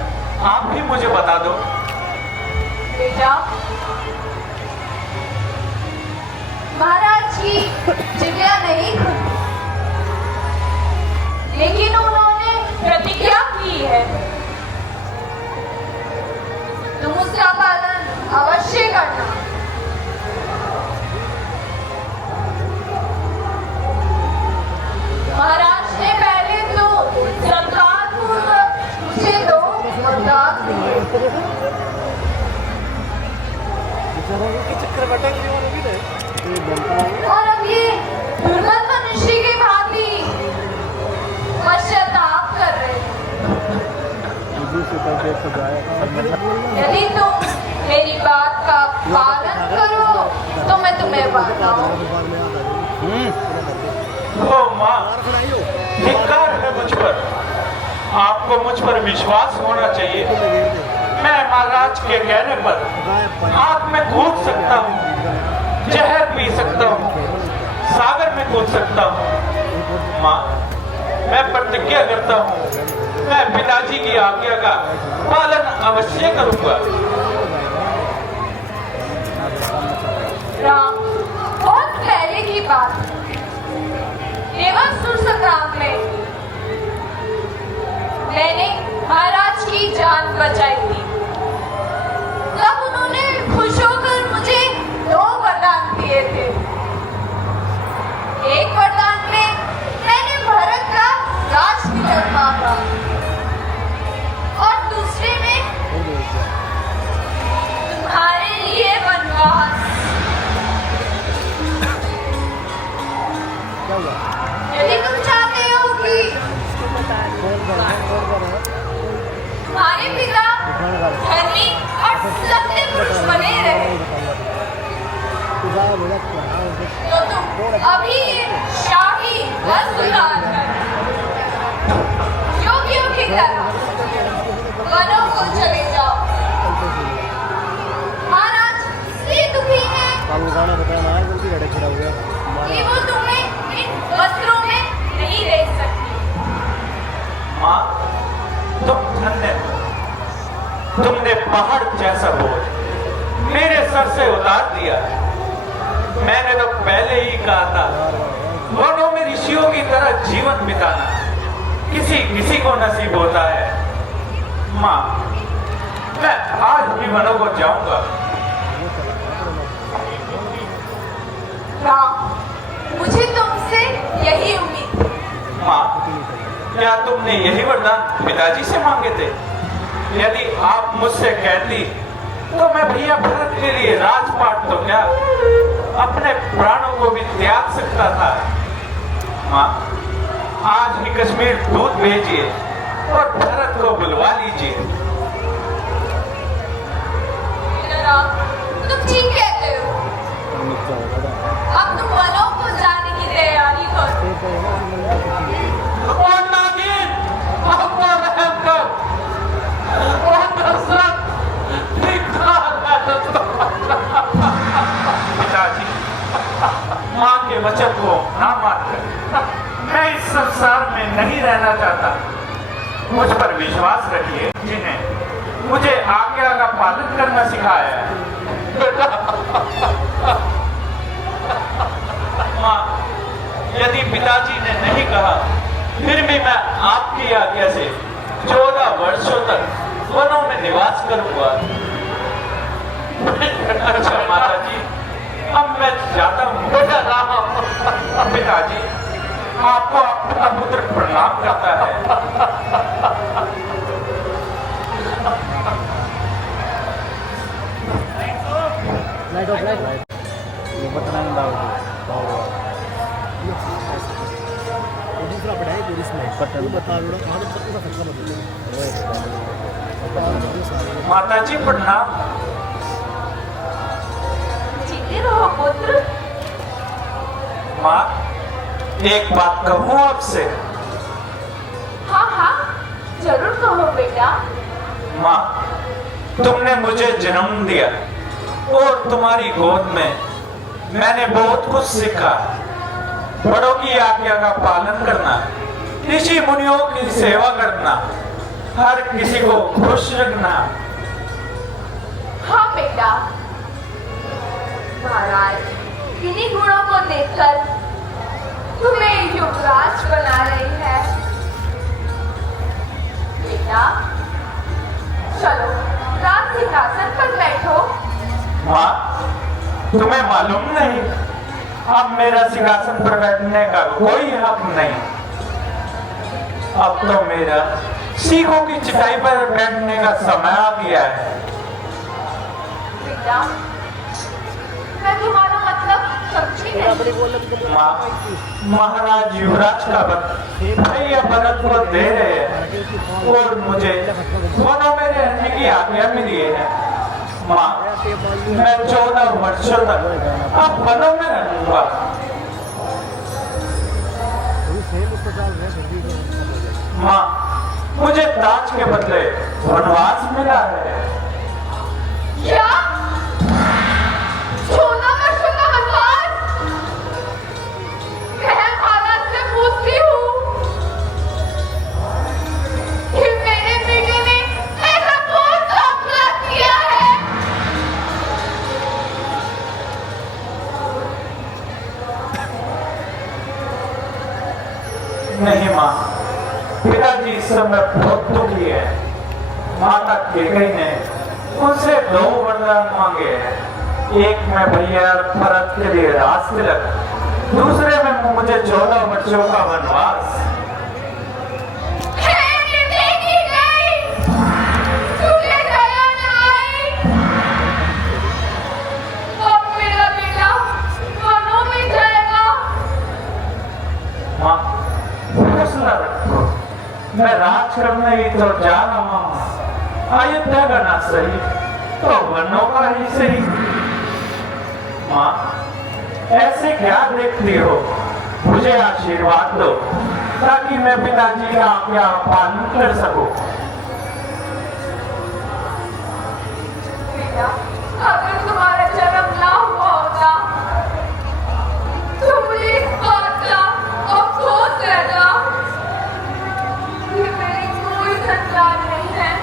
आप भी मुझे बता दो। बेटा, महाराज की जिज्ञा नहीं खुली, लेकिन उन्होंने प्रतिज्ञा की है। तुम उसका पालन अवश्य करना। महाराज ने पहले तो सत्कारपूर्वक मुझे 2 वरदान दिए। और अब ये दुर्गत मनुष्य की भांति पश्चाताप कर रहे हैं। यदि तुम मेरी बात का पालन करो तो मैं तुम्हें बताऊं। ओ माँ, धिक्कार है मुझ पर। आपको मुझ पर विश्वास होना चाहिए। मैं महाराज के कहने पर आग में कूद सकता हूँ, जहर पी सकता हूँ, सागर में कूद सकता हूँ। माँ, मैं प्रतिज्ञा करता हूँ, मैं पिताजी की आज्ञा का पालन अवश्य करूँगा। राम, बहुत पहले की बात है। देवासुर संग्राम में मैंने महाराज की जान बचाई थी। तब उन्होंने खुश होकर मुझे 2 वरदान दिए थे। एक वरदान में मैंने भरत का राज तिलक मांगा और दूसरे में तुम्हारे लिए वनवास। यदि तुम चाहते हो कि तुम्हारे पिता धर्मी और सत्य पुरुष बने रहे तो तुम अभी ये शाही वस्त्र उतारकर योगियों की तरह वनों को चले जाओ। महाराज इसलिए दुखी है कि वो तुम्हें इन वस्त्रों में नहीं रह सकती। माँ, तुमने पहाड़ जैसा बोझ मेरे सर से उतार दिया। मैंने तो पहले ही कहा था, वनों में ऋषियों की तरह जीवन बिताना किसी किसी को नसीब होता है। माँ, मैं आज भी वनों को जाऊंगा। राम, मुझे तुमसे यही उम्मीद। माँ, क्या तुमने यही वरदान पिताजी से मांगे थे? यदि आप मुझसे कहती तो मैं भैया भरत के लिए राजपाट तो क्या अपने प्राणों को भी त्याग सकता था। माँ, आज ही कश्मीर दूध भेजिए और भरत को बुलवा लीजिए। राम, तुम ठीक कहते हो। अब तुम वनों को जाने की तैयारी करो। और नागिन, अब तो रहम कर। और दशरथ, पिताजी, माँ के वचन को ना मानकर मैं इस संसार में नहीं रहना चाहता। मुझ पर विश्वास रखिए, जिन्हें मुझे आज्ञा का पालन करना सिखाया है। माँ, यदि पिताजी ने नहीं कहा, फिर भी मैं आपकी आज्ञा से 14 वर्षों तक वनों में निवास करूंगा। अच्छा माता जी, अब मैं जाता हूँ। पिताजी, आपको अपना पुत्र प्रणाम करता है। दूसरा पढ़ाई पुलिस में बता माता जी प्रणाम। जीते रहो पुत्र। माँ, एक बात कहूँ आपसे? हाँ हाँ, जरूर कहो बेटा। माँ, तुमने मुझे जन्म दिया और तुम्हारी गोद में मैंने बहुत कुछ सीखा। बड़ों की आज्ञा का पालन करना, ऋषि मुनियों की सेवा करना, हर किसी को खुश रखना। हाँ बेटा, महाराज इन्हीं गुणों को देखकर तुम्हें युवराज बना रही है। बेटा चलो, राज सिंहासन पर बैठो। माँ, तुम्हें मालूम नहीं, अब मेरा सिंहासन पर बैठने का कोई हक नहीं। अब तो मेरा सीखों की चटाई पर बैठने का समय आ गया है। बेटा, मैं तुम्हारा मतलब समझी नहीं। माँ, महाराज युवराज का वक्त भैया भरत को दे रहे हैं और मुझे वनों में रहने की आज्ञा मिली है। माँ, मैं 14 वर्षों तक अब वनों में रहूंगा। माँ, मुझे ताज के बदले वनवास मिला है। क्या? 14 वर्षों का वनवास? मैं महाराज से पूछती हूँ कि मेरे बेटे ने ऐसा कौन सा अपराध किया है? नहीं माँ, पिताजी इस समय बहुत दुखी है। माता केकई ने उनसे 2 वरदान मांगे हैं। एक में भैया भरत के लिए राज तिलक, दूसरे में मुझे 14 वर्षों का वनवास। माँ, फैसला रखो। मैं राज करने ही तो जा रहा हूँ। अयोध्या का ना सही तो वनों का ही सही। माँ, ऐसे क्या देखती हो? मुझे आशीर्वाद दो ताकि मैं पिताजी का आज्ञा पालन कर सकूं। बेटा, अगर तुम्हारा जन्म ना हुआ होता तो मुझे इस बात का अफसोस रहता कि मेरी कोई संतान नहीं है।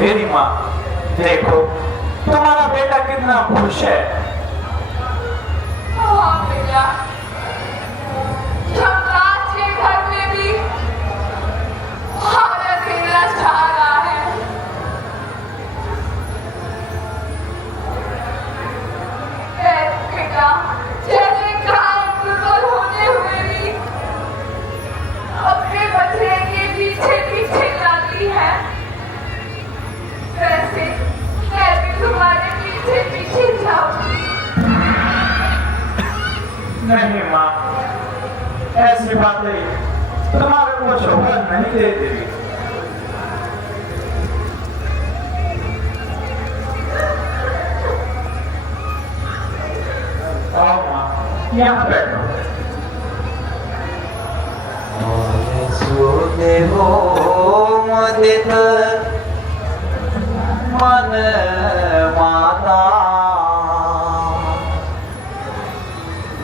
मेरी माँ, देखो तुम्हारा बेटा कितना खुश है। हाँ बेटा, यमराज के घर में भी हालत हिलना चाह रहा है। बेटा, जैसे गाय दुर्बल होते हुए भी अपने बछड़े के पीछे पीछे जाती है, वैसे मैं भी तुम्हारे पीछे पीछे जाऊंगी। नहीं माँ, ऐसी बातें तुम्हारे को शोभा नहीं देती। आओ माँ, यहाँ बैठो। सुदेवो मदित मन माता,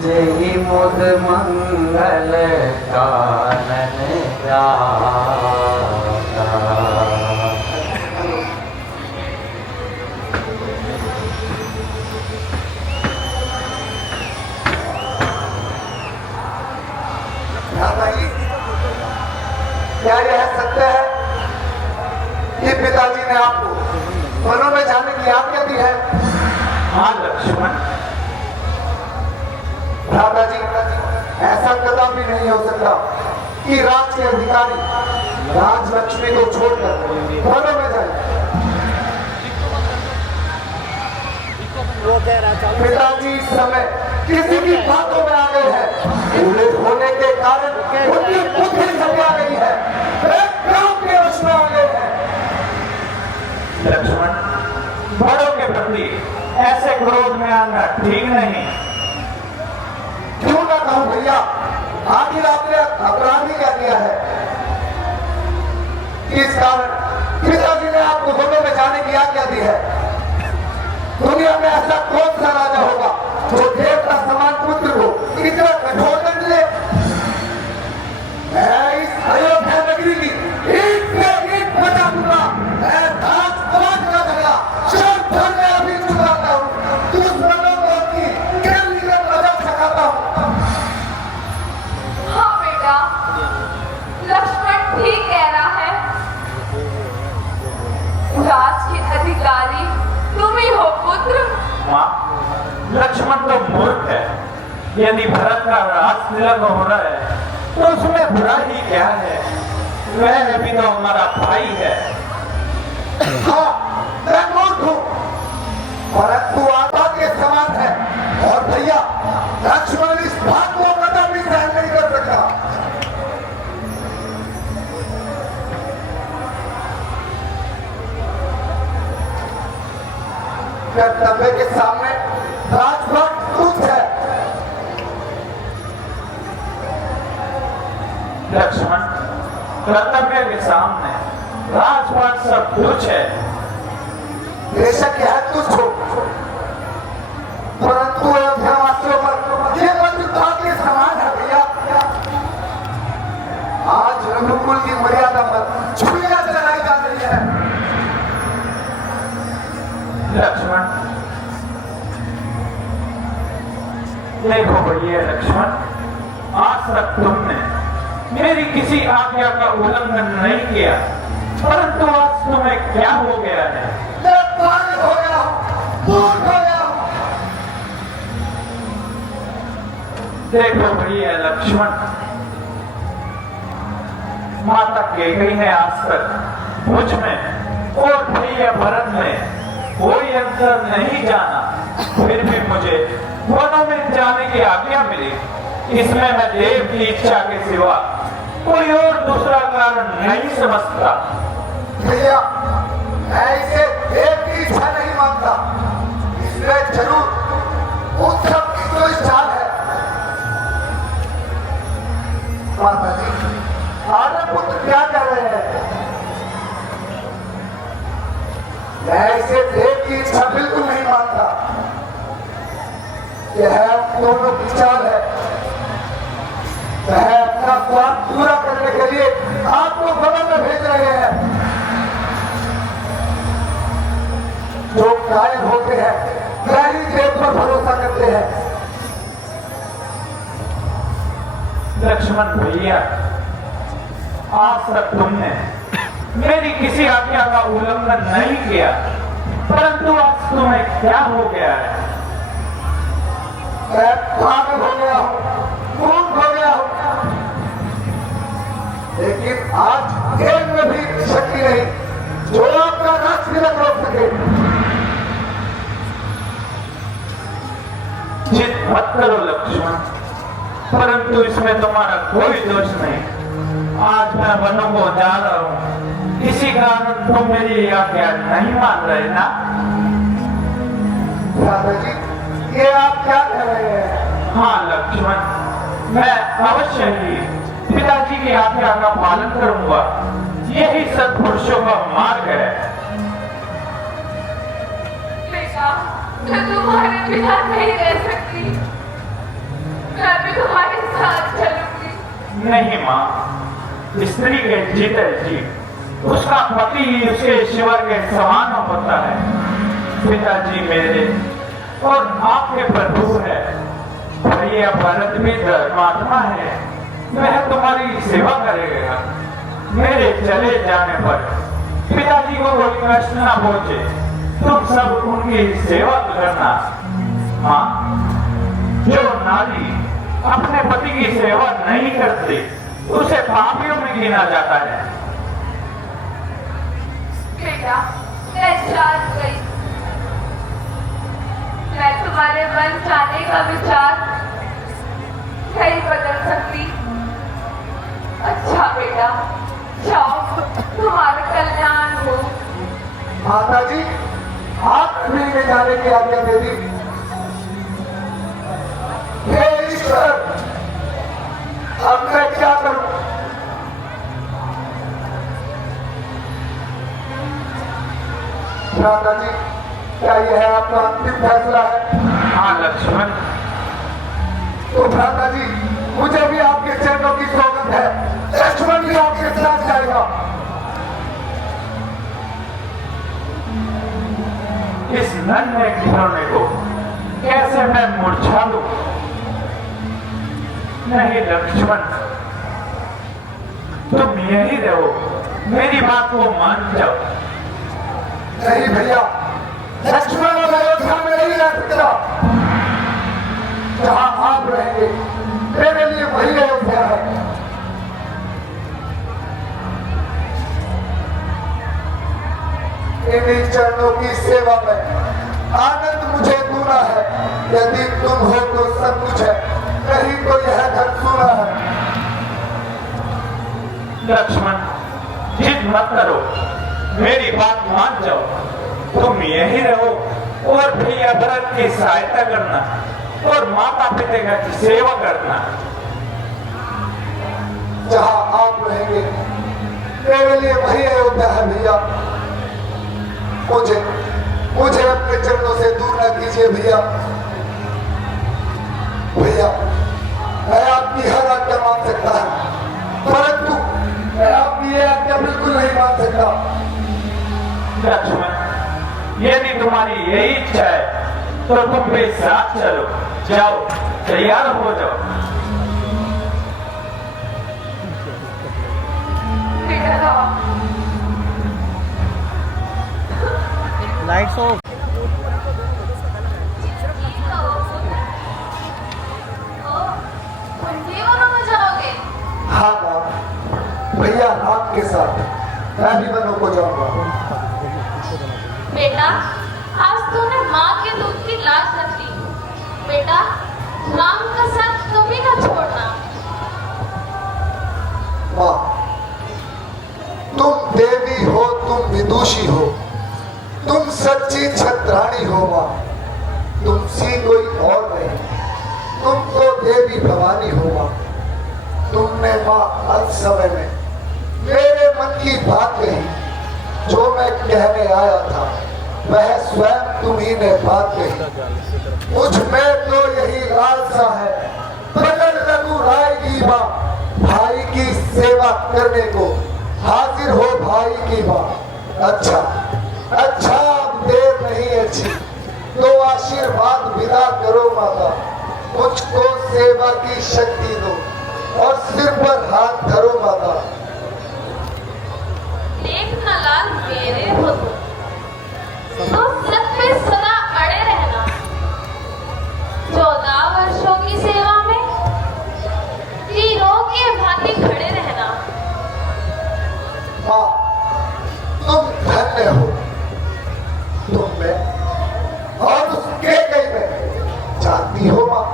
जय मुद मंगल कानन जाता। क्या यह सत्य है कि पिताजी ने आपको वनों में जाने की आज्ञा दी है? हाँ लक्ष्मण। दादाजी, ऐसा कदापि नहीं हो सकता कि राज के अधिकारी राजलक्ष्मी को छोड़कर वनों में जाए। पिताजी इस समय किसी की बातों में आ गए हैं। पूरे होने के कारण उनकी बुद्धि समझा गई है, वे काम के वश में आ गए हैं। लक्ष्मण, बड़ों के प्रति ऐसे क्रोध में आना ठीक नहीं। क्यों ना कहूं भैया, आखिर आपने अपराध ही क्या किया है? किस कारण पिताजी ने आपको वनों में जाने की आज्ञा दी है? दुनिया में ऐसा कौन सा राजा होगा जो देवता समान पुत्र को इतना कठोर दंड दे? मैं इस अयोध्या नगरी की ईंट से ईंट बचा दूंगा। मैं दास समाज का झगड़ा क्षण भर में अभी चुकाता हूँ। दुश्मनों को अपनी केवली में बजा सकाता हूँ। हाँ बेटा, लक्ष्मण ठीक कह रहा है। राज के अधिकारी तुम ही हो पुत्र। माँ, लक्ष्मण तो मूर्ख है। यदि भरत का राज तिलक हो रहा है तो उसमें बुरा ही क्या है? वह भी तो हमारा भाई है। हाँ, मैं मूर्ख हूँ, परंतु आत्मा के समान है। और भैया, लक्ष्मण इस बात को कदापि सहन नहीं कर सकता। कर्तव्य के सामने राजपाट तुच्छ है। लक्ष्मण, कर्तव्य के सामने राजपाट सब तुच्छ है। बेशक यह तुच्छ हो, परंतु अयोध्यावासियों पर यह बंधुता के समान है भैया। आज रघुकुल की मर्यादा पर छुरियां चलाई जा रही है। लक्ष्मण, देखो भैया लक्ष्मण, आज तक तुमने मेरी किसी आज्ञा का उल्लंघन नहीं किया, परंतु आज तुम्हें क्या हो गया है? मैं पागल हो गया हूं, मूर्ख हो गया हूं। देखो भैया लक्ष्मण, माता कैकेयी ने आज तक मुझ में और भैया भरत में कोई अंतर नहीं जाना, फिर भी मुझे वनों में जाने की आज्ञा मिली। इसमें मैं देव की इच्छा के सिवा कोई और दूसरा कारण नहीं समझता। भैया, मैं इसे देव की इच्छा नहीं मानता। इसमें जरूर उत्सव की कोई चाल है। माता जी, आर्य पुत्र क्या कह रहे हैं? मैं इसे देव की इच्छा बिल्कुल नहीं मानता। यह दोनों की चाल है। वह अपना स्वार्थ पूरा करने के लिए आपको वनों में भेज रहे हैं। जो कायर होते हैं मेरी देव पर भरोसा करते हैं। लक्ष्मण भैया, आज तक तुमने मेरी किसी आज्ञा का उल्लंघन नहीं किया, परंतु आज तुम्हें क्या हो गया है? मैं पागल हो गया हूँ, मूर्ख हो गया हूँ, लेकिन आज एक में भी शक्ति नहीं जो आपका राष्ट्र तिलक रोक सके। जिद मत करो लक्ष्मण, परंतु इसमें तुम्हारा कोई दोष नहीं। आज मैं वनों को जा रहा हूँ, इसी कारण तुम मेरी आज्ञा नहीं मान रहे ना? दादाजी, ये आप क्या कर रहे हैं? हाँ लक्ष्मण, मैं अवश्य ही पिताजी की आज्ञा का पालन करूंगा। यही सत्पुरुषों का मार्ग है। बेटा, मैं तुम्हारे बिना नहीं रह सकती, मैं भी तुम्हारे साथ चलूंगी। नहीं माँ, स्त्री के जीते जी उसका पति ही उसके ईश्वर के समान होता है। पिताजी मेरे और आपके प्रभु है, भैया भरत भी धर्मात्मा है, वह तुम्हारी सेवा करेगा। मेरे चले जाने पर पिताजी को कोई कष्ट ना पहुंचे, तुम सब उनकी सेवा करना। हाँ, जो नारी अपने पति की सेवा नहीं करती उसे पापियों में गिना जाता है। बेटा, मैं जान गई, मैं तुम्हारे मन जाने का विचार नहीं बदल सकती। अच्छा बेटा, जाओ, तुम्हारा कल्याण हो। माता जी, आप कभी में जाने की आज्ञा दे दी। हे ईश्वर, अब मैं क्या करूं? माता जी, क्या यह आपका अंतिम फैसला है? हाँ लक्ष्मण। तो भ्राता जी, मुझे भी आपके चरणों की सौगंध है, लक्ष्मण भी आपके साथ जाएगा। इस नन्हे खिलौने को कैसे मैं मुरझा दूं? नहीं लक्ष्मण, तुम यही रहो, मेरी बात को मान जाओ। नहीं भैया, लक्ष्मण और अयोध्या में नहीं रह सकता। जहां आप रहेंगे मेरे लिए वही अयोध्या है। इन्हीं चरणों की सेवा में आनंद मुझे दूना है। यदि तुम हो तो सब कुछ है, नहीं तो यह घर सूना है। लक्ष्मण, जिद मत करो, मेरी बात मान जाओ। तुम यही रहो और भैया भरत की सहायता करना और माता पिता की सेवा करना। जहां आप रहेंगे मेरे लिए वही अयोध्या है भैया। मुझे अपने चरणों से दूर न कीजिए भैया। भैया, मैं आपकी हर आज्ञा मान सकता हूं, परंतु मैं आपकी ये आज्ञा बिल्कुल नहीं मान सकता। लक्ष्मण, यदि तुम्हारी यही इच्छा है तो तुम भी साथ चलो। जाओ, तैयार हो जाओ। Lights off. हाँ माँ, भैया आपके साथ मैं भी वनों को जाऊंगा। बेटा, आज तूने माँ के दूध की लाज रखी। बेटा, राम का साथ कभी न छोड़ना। माँ, तुम देवी हो, तुम विदुषी हो, तुम सच्ची छत्राणी हो माँ। तुम सी कोई और नहीं, तुम तो देवी भवानी हो माँ। तुमने माँ अल्प समय में मेरे मन की बात कही। जो मैं कहने आया था वह स्वयं तुम्ही ने बात कही। मुझ में तो यही लालसा है, प्रकट रघु राय की माँ, भाई की सेवा करने को हाजिर हो भाई की माँ। अच्छा, अब देर नहीं मुझको सेवा की शक्ति दो और सिर पर हाथ धरो माता। देखना लाल मेरे हो तो सत पे सदा अड़े रहना। 14 वर्षों की सेवा में तीरों के भांति खड़े रहना। माँ, तुम धन्य हो। तुम में और उसके कई में जानती हो माँ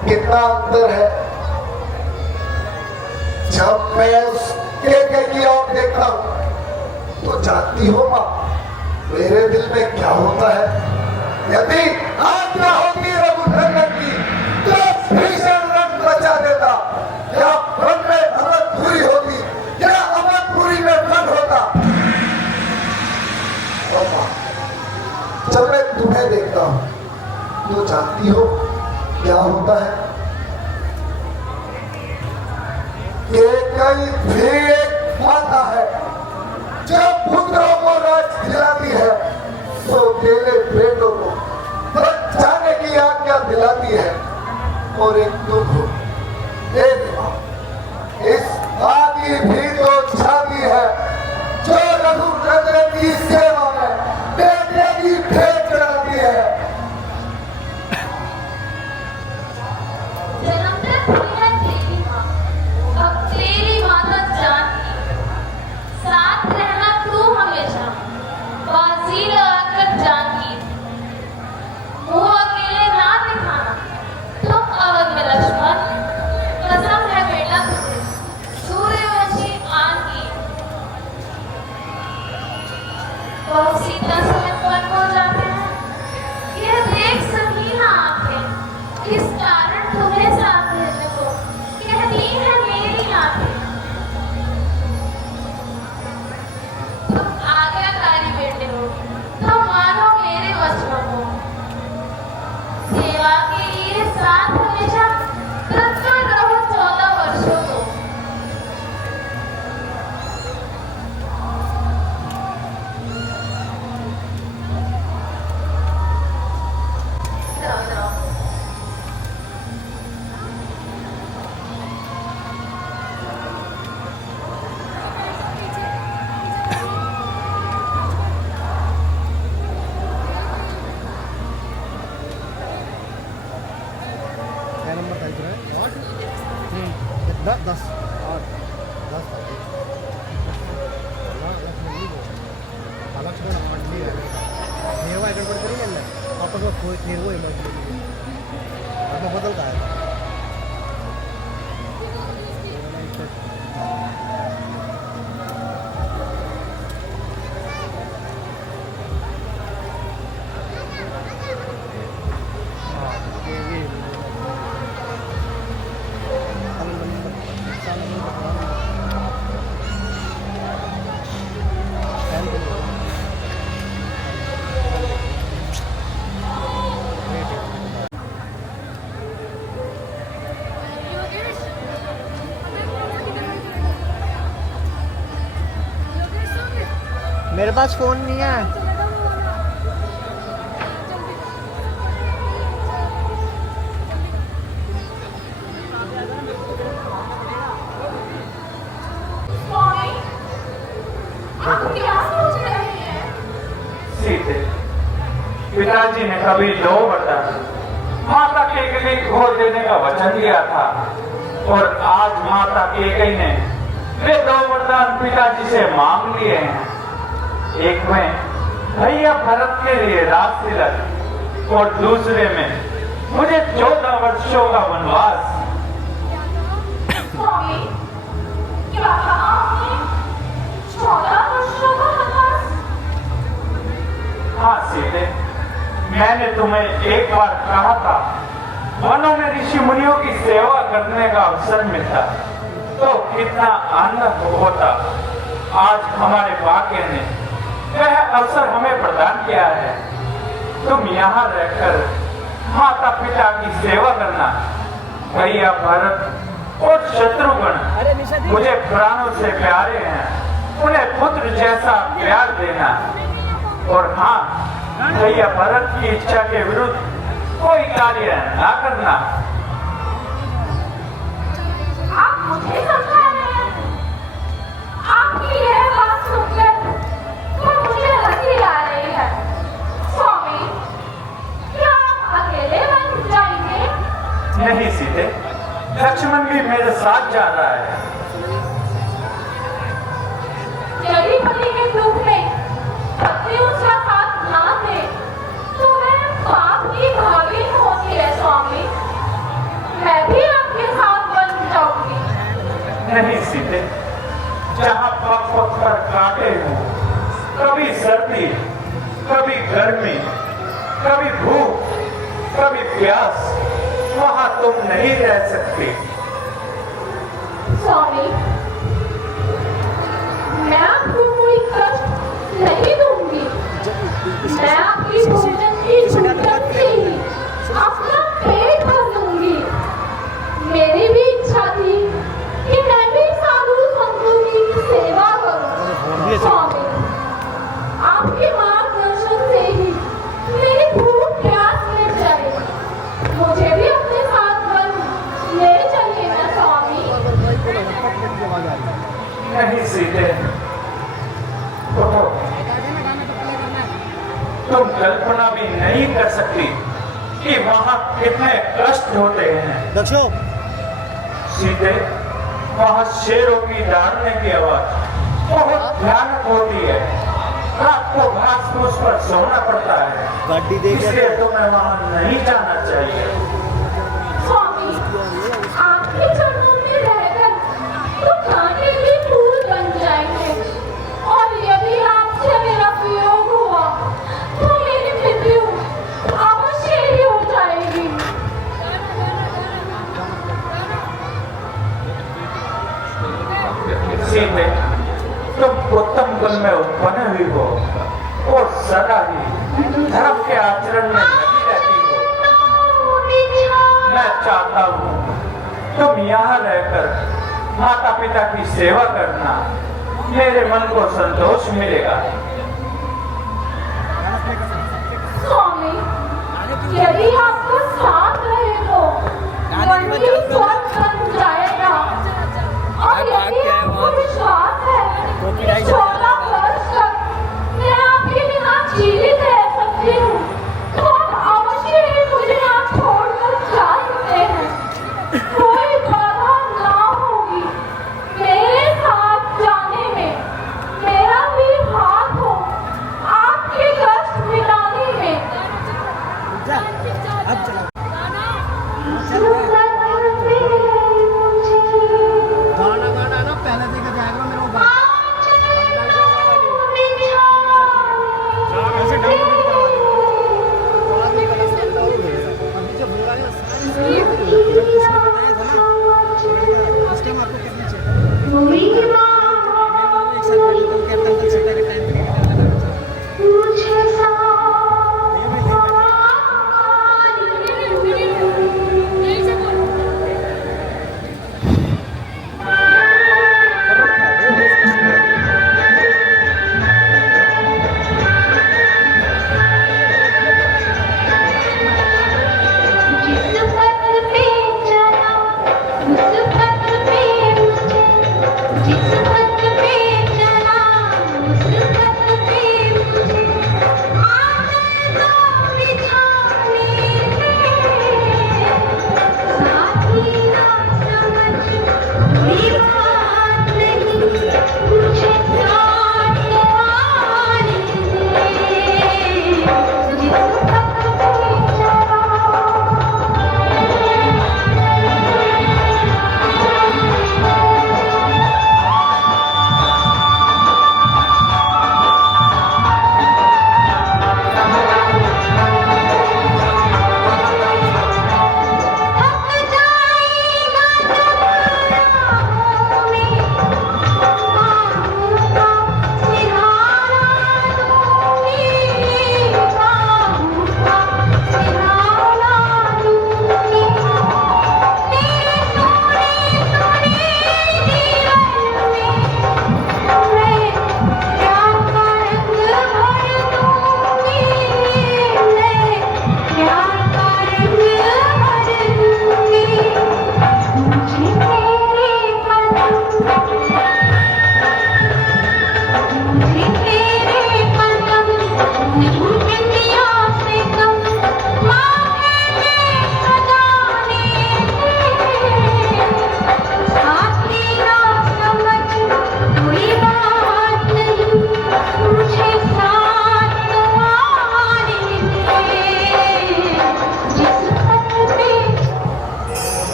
कितना अंतर है। जब मैं उसके कई की ओर देखता हूँ तो जानती हो माँ मेरे दिल में क्या होता है। यदि आज्ञा होती रघुनंदन की तो भीषण रण बचा देता। या वन में अमरपुरी होती या अमरपुरी में वन होता। और माँ, जब मैं तुम्हें देखता हूँ तो जानती हो क्या होता है। ये कई भी एक माता है जब पुत्रों को राज दिलाती है तो अकेले बेटों को बच जाने की आज्ञा दिलाती है। और एक दुख हो, एक माँ इस आदि भी तो छाती है जो रघुनंदन की सेवा में बेटे की भेंट चढ़ाती है। जन्मदिन हुई है तेरी माँ, अब तेरी माता जानती। साथ रहना तू हमेशा, बाजी लगाकर जानती। मुंह अकेले ना दिखाना, तुम अवध में लक्ष्मण। कसम है बेटा तुझे, सूर्यवंशी आन की। वह सीता समेत वन को जाते हैं, यह देख सकी ना आंखें। इस कारण तुम्हें साथ रहने को कहती है मेरी आंखें। तुम आज्ञाकारी बेटे हो तो मानो मेरे वचनों को। सेवा के लिए साथ हमेशा तत्पर रहो 14 वर्षों को। जाओ जाओ। मेरे पास फोन नहीं है। स्वामी, आप क्या सोच रहे हैं? सीते, पिताजी ने कभी 2 वरदान माता केकई को देने का वचन दिया था और आज माता केकई ने वे 2 वरदान पिताजी से मांग लिए हैं। एक में भैया भरत के लिए राज तिलक और दूसरे में मुझे 14 वर्षों का वनवास। स्वामी, क्या कहा आपने? 14 वर्षों का वनवास? हाँ सीते, मैंने तुम्हें एक बार कहा था वनों में ऋषि मुनियों की सेवा करने का अवसर मिलता तो कितना आनंद होता। आज हमारे भाग्य ने वह अवसर हमें प्रदान किया है। तुम यहाँ रहकर माता पिता की सेवा करना। भैया भरत और शत्रुघ्न मुझे प्राणों से प्यारे हैं, उन्हें पुत्र जैसा प्यार देना। और हाँ, भैया भरत की इच्छा के विरुद्ध कोई कार्य ना करना। नहीं सीते, लक्ष्मण भी मेरे साथ जा रहा है। यदि पति के दुख में पत्नी उसका साथ ना दे तो वह पाप की भागी होती है स्वामी। मैं भी आपके साथ बन जाऊंगी। नहीं सीते, जहाँ पग पग पर कांटे हो, कभी सर्दी, कभी गर्मी, कभी भूख, कभी प्यास, वहाँ तुम नहीं रह सकती। स्वामी, मैं आपको कोई कष्ट नहीं दूंगी। मैं आपकी भोजन की झुंझन से ही अपना पेट भर लूंगी। मेरी भी इच्छा थी कि मैं भी साधु संतों की सेवा करूं। स्वामी, आपके मार्गदर्शन से ही मेरी भूख प्यास मिट जाएगी। मुझे भी अपने साथ बन ले चलिए ना स्वामी। नहीं सीते, तुम कल्पना भी नहीं कर सकती कि वहाँ कितने कष्ट होते हैं। सीते, वहाँ शेरों की दहाड़ने की आवाज बहुत भयानक होती है। रात को घास फूस पर सोना पड़ता है, इसलिए तुम्हें वहाँ नहीं जाना चाहिए। स्वामी, आपके चरणों में रहकर तो कांटे भी फूल बन जाएंगे। और यदि आपसे मेरा वियोग हुआ तो मेरी मृत्यु अवश्य ही हो जाएगी। सीते, तुम उत्तम कुल में उत्पन्न हुई हो और सदा ही धर्म के आचरण में लगी रहती हो। मैं चाहता हूँ तुम यहाँ रहकर माता पिता की सेवा करना, मेरे मन को संतोष मिलेगा। स्वामी, यदि आपका साथ रहे तो मन भी स्वस्थ बन जाएगा। और यदि आपको विश्वास है कि 14 वर्ष तक मैं आपके बिना जीवित रह सकती हूँ तो आप अवश्य ही मुझे यहाँ छोड़कर जा सकते हैं। कोई बाधा ना होगी मेरे साथ जाने में। मेरा भी हाथ हो आपके कष्ट मिटाने में।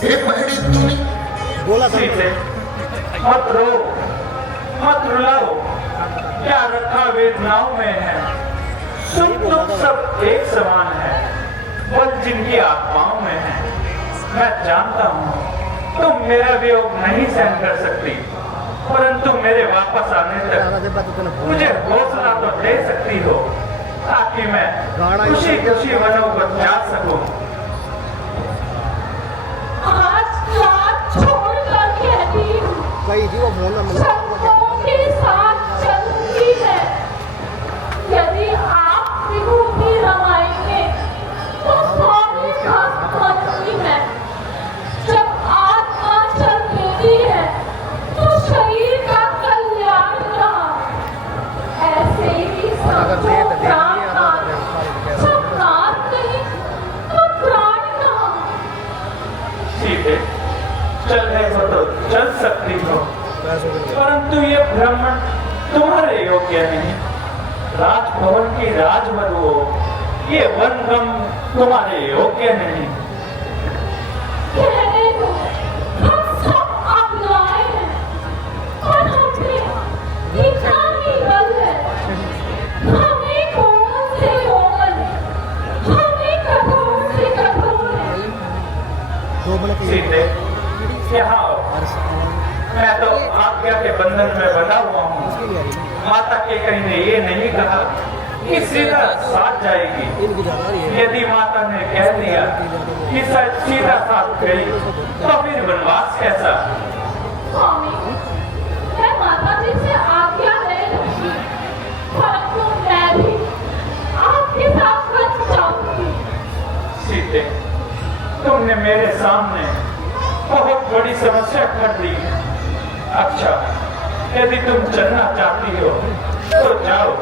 एक बहड़ी तूने बोला था सीते, मत रो, मत रुलाओ, क्या रखा वेदनाओं में है। सुख दुख सब एक समान है, बल जिनकी आत्माओं में है। मैं जानता हूँ तुम मेरा वियोग नहीं सहन कर सकती, परंतु मेरे वापस आने तक मुझे हौसला तो दे सकती हो, ताकि मैं खुशी खुशी वनों को जा सकूं। आज रात छोड़कर कहती हूँ, सबकों के साथ चलती है। यदि आप विभूति रमाएंगे तो स्वामी भक्त बनती है। जब आत्मा चल देती है तो शरीर का कल्याण कहाँ। ऐसे ही समझो प्राणनाथ, जब नाथ नहीं तो प्राण कहाँ। सीते, चलने को तो चल सकती हो, परंतु ये भ्रमण तुम्हारे योग्य नहीं। राजभवन की राजवधु हो, ये वनगम तुम्हारे योग्य नहीं। कहने को हम सब अपनाए हैं, पर हमने इतना ही बल है। हमें कोमल से कोमल, हमें कठोर से कठोर है। सीते, यहाँ आओ। मैं तो आज्ञा के बंधन में बंधा हुआ हूँ। माता के कहीं ने ये नहीं कहा कि सीधा साथ जाएगी। यदि माता ने कह दिया कि सीधा साथ गई, तो फिर वनवास कैसा। स्वामी, मैं माता जी से आज्ञा ले लूंगी, परंतु मैं भी आपके साथ बच जाऊंगी। सीते, तुमने मेरे सामने बहुत बड़ी समस्या कर दी। अच्छा, यदि तुम चलना चाहती हो तो जाओ,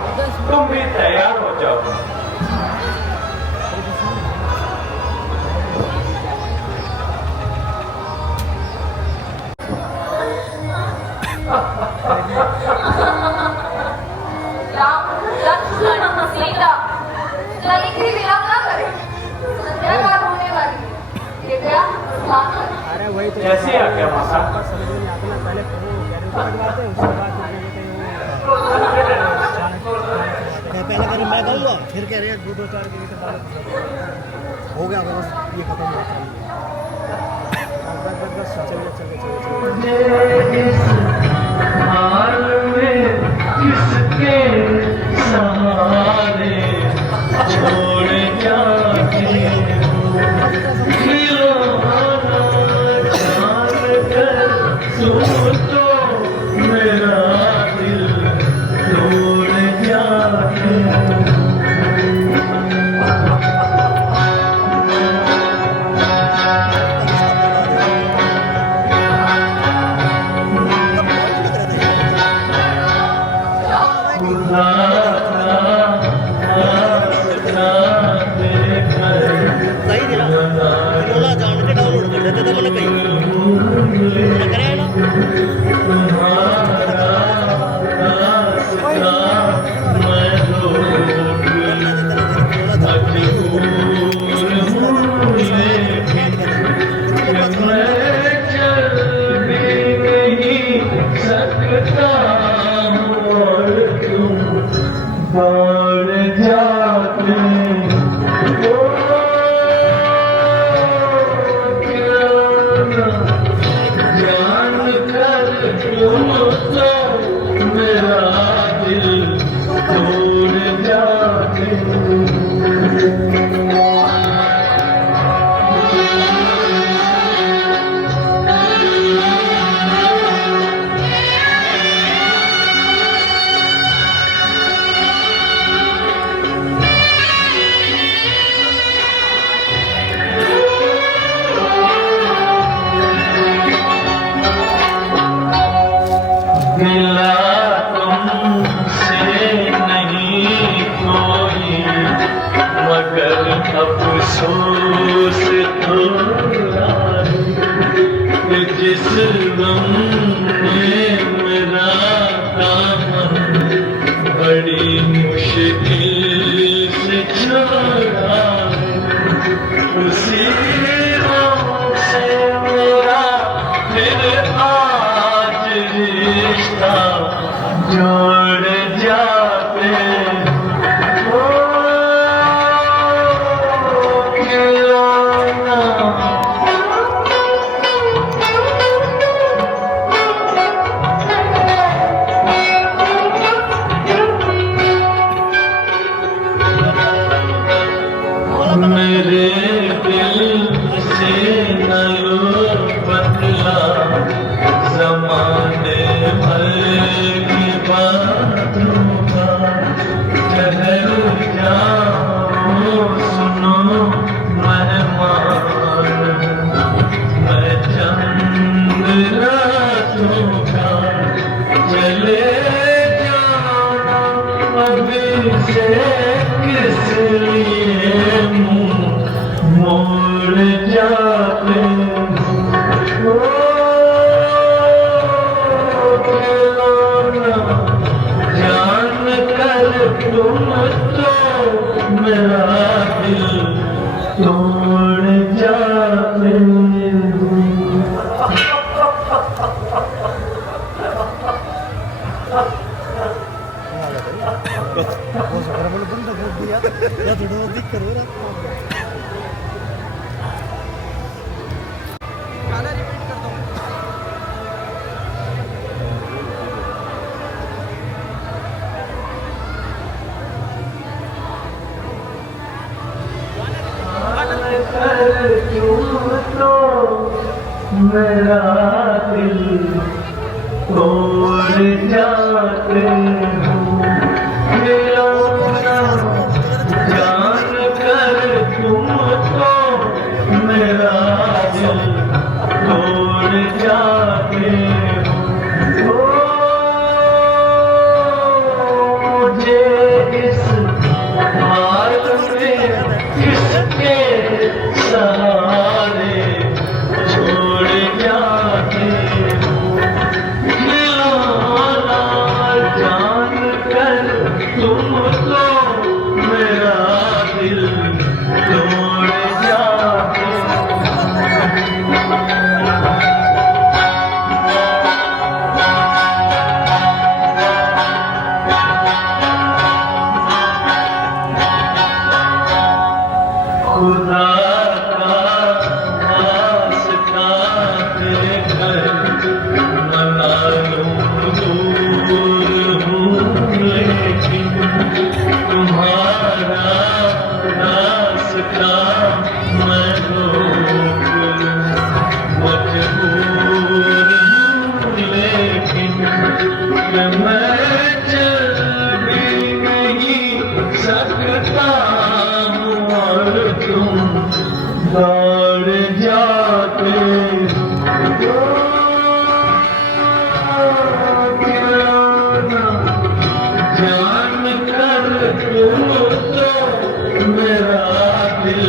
तुम भी तैयार हो जाओ। राम लक्ष्मण सीता ललित भी विलंब न करें, संध्याकाल होने वाली है। कृपया स्वागत। जैसे आज्ञा माता। पहले करी मैं कहूँगा, फिर कह रहे हैं 2-4 के बाद हो गया, बस ये खत्म हो उसी से बदला ज़माने भर की बातों का ठहर जाओ सुनो मेहमान मैं चंद रातों का चले जाना अभी से किस लिए मुँह मोड़ जाते हो जान कर तुम तो मेरा दिल तोड़ जाते हो। बंद कर दिया या थोड़ा दिख करो ना मेरा दिल तोड़ जाते हो जान कर तुम तो मेरा दिल तोड़ जाते हो मुझे इस हाल में किसके सहारे छोड़ जाते हो जान कर तुम तो मेरा दिल तोड़ जाते खुदा का वास्ता देकर मना लूं दूर हूँ लेकिन तुम्हारा रास्ता मैं रोक लूं मजबूर हूँ लेकिन मैं चल भी नहीं सकता हूँ और तुम दौड़ जाते हो जान कर तुम तो मेरा दिल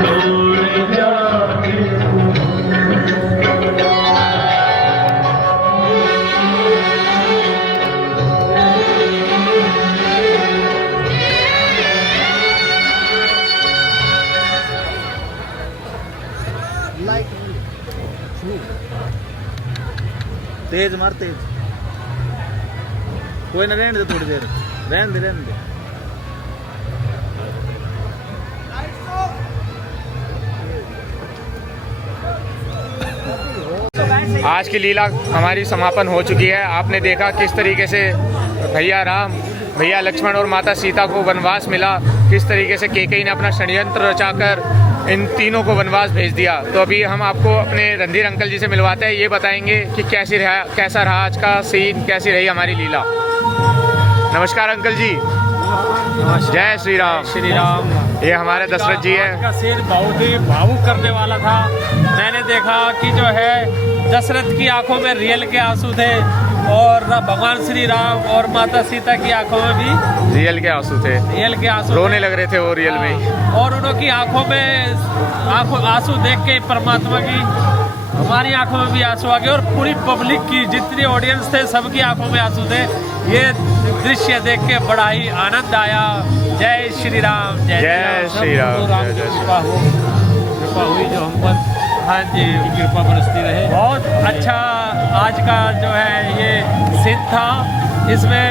तोड़ जाते हो लाइक तेज मार तेज कोई ना रहने दे थोड़ी देर रहने दे आज की लीला हमारी समापन हो चुकी है। आपने देखा किस तरीके से भैया राम, भैया लक्ष्मण और माता सीता को वनवास मिला, किस तरीके से कैकेयी ने अपना षड्यंत्र रचाकर इन तीनों को वनवास भेज दिया। तो अभी हम आपको अपने रणधीर अंकल जी से मिलवाते हैं, ये बताएंगे कि कैसा रहा आज का सीन, कैसी रही हमारी लीला। नमस्कार अंकल जी। जय श्री राम। श्री राम। ये हमारे दशरथ जी हैं। का सीन बहुत ही भावुक करने वाला था। मैंने देखा कि जो है दशरथ की आंखों में रियल के आंसू थे और भगवान श्री राम और माता सीता की आंखों में भी रियल के आंसू थे। रियल के आंसू रोने लग रहे थे वो रियल में ही। और उनकी आंखों में आंसू देख के परमात्मा की हमारी आंखों में भी आंसू आ गए और पूरी पब्लिक की जितनी ऑडियंस थे सबकी आंखों में आंसू थे। ये दृश्य देख के बड़ा ही आनंद आया। जय श्री राम। जय श्री राम। कृपा हुई जो हम पर, हाँ जी, कृपा बरसती रहे। बहुत अच्छा आज का जो है ये सीन था। इसमें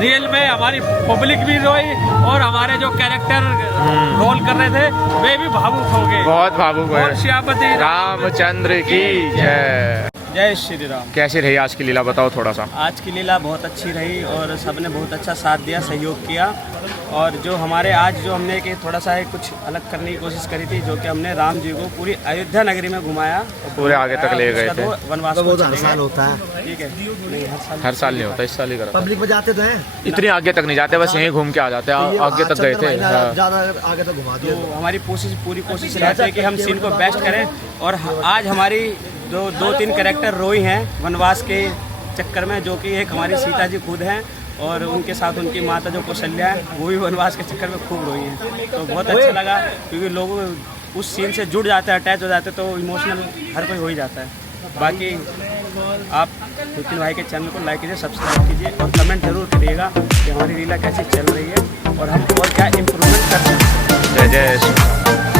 रियल में हमारी पब्लिक भी रोई और हमारे जो कैरेक्टर रोल कर रहे थे वे भी भावुक हो गए। बहुत भावुक हुए। और श्यामती रामचंद्र की जय। जय श्री राम। कैसी रही आज की लीला, बताओ थोड़ा सा। आज की लीला बहुत अच्छी रही और सबने बहुत अच्छा साथ दिया, सहयोग किया। और जो हमारे आज जो हमने कि थोड़ा सा कुछ अलग करने की कोशिश करी थी, जो कि हमने राम जी को पूरी अयोध्या नगरी में घुमाया, पूरे आगे तक ले गए थे। वनवास तो वो तो हर साल होता है, ठीक है, नहीं हर साल नहीं होता, इस साल ही करा। पब्लिक में जाते तो हैं, इतनी आगे तक नहीं जाते, बस यहीं घूम के आ जाते हैं, आगे तक गए थे। हाँ। ज़्यादा आगे तक घुमा दिया। तो हमारी पूरी कोशिश रहती है कि हम सीन को बेस्ट करें। और आज हमारी जो 2-3 कैरेक्टर रोई हैं वनवास के चक्कर में, जो कि एक हमारी सीता जी खुद हैं और उनके साथ उनकी माता जो कौशल्या है, वो भी वनवास के चक्कर में खूब रोई हैं। तो बहुत अच्छा लगा, क्योंकि लोग उस सीन से जुड़ जाते हैं, अटैच हो जाते हैं, तो इमोशनल हर कोई हो ही जाता है। बाकी आप नितिन भाई के चैनल को लाइक कीजिए, सब्सक्राइब कीजिए और कमेंट जरूर करिएगा कि हमारी लीला कैसी चल रही है और हम और क्या इम्प्रूवमेंट कर सकते हैं। जय जय।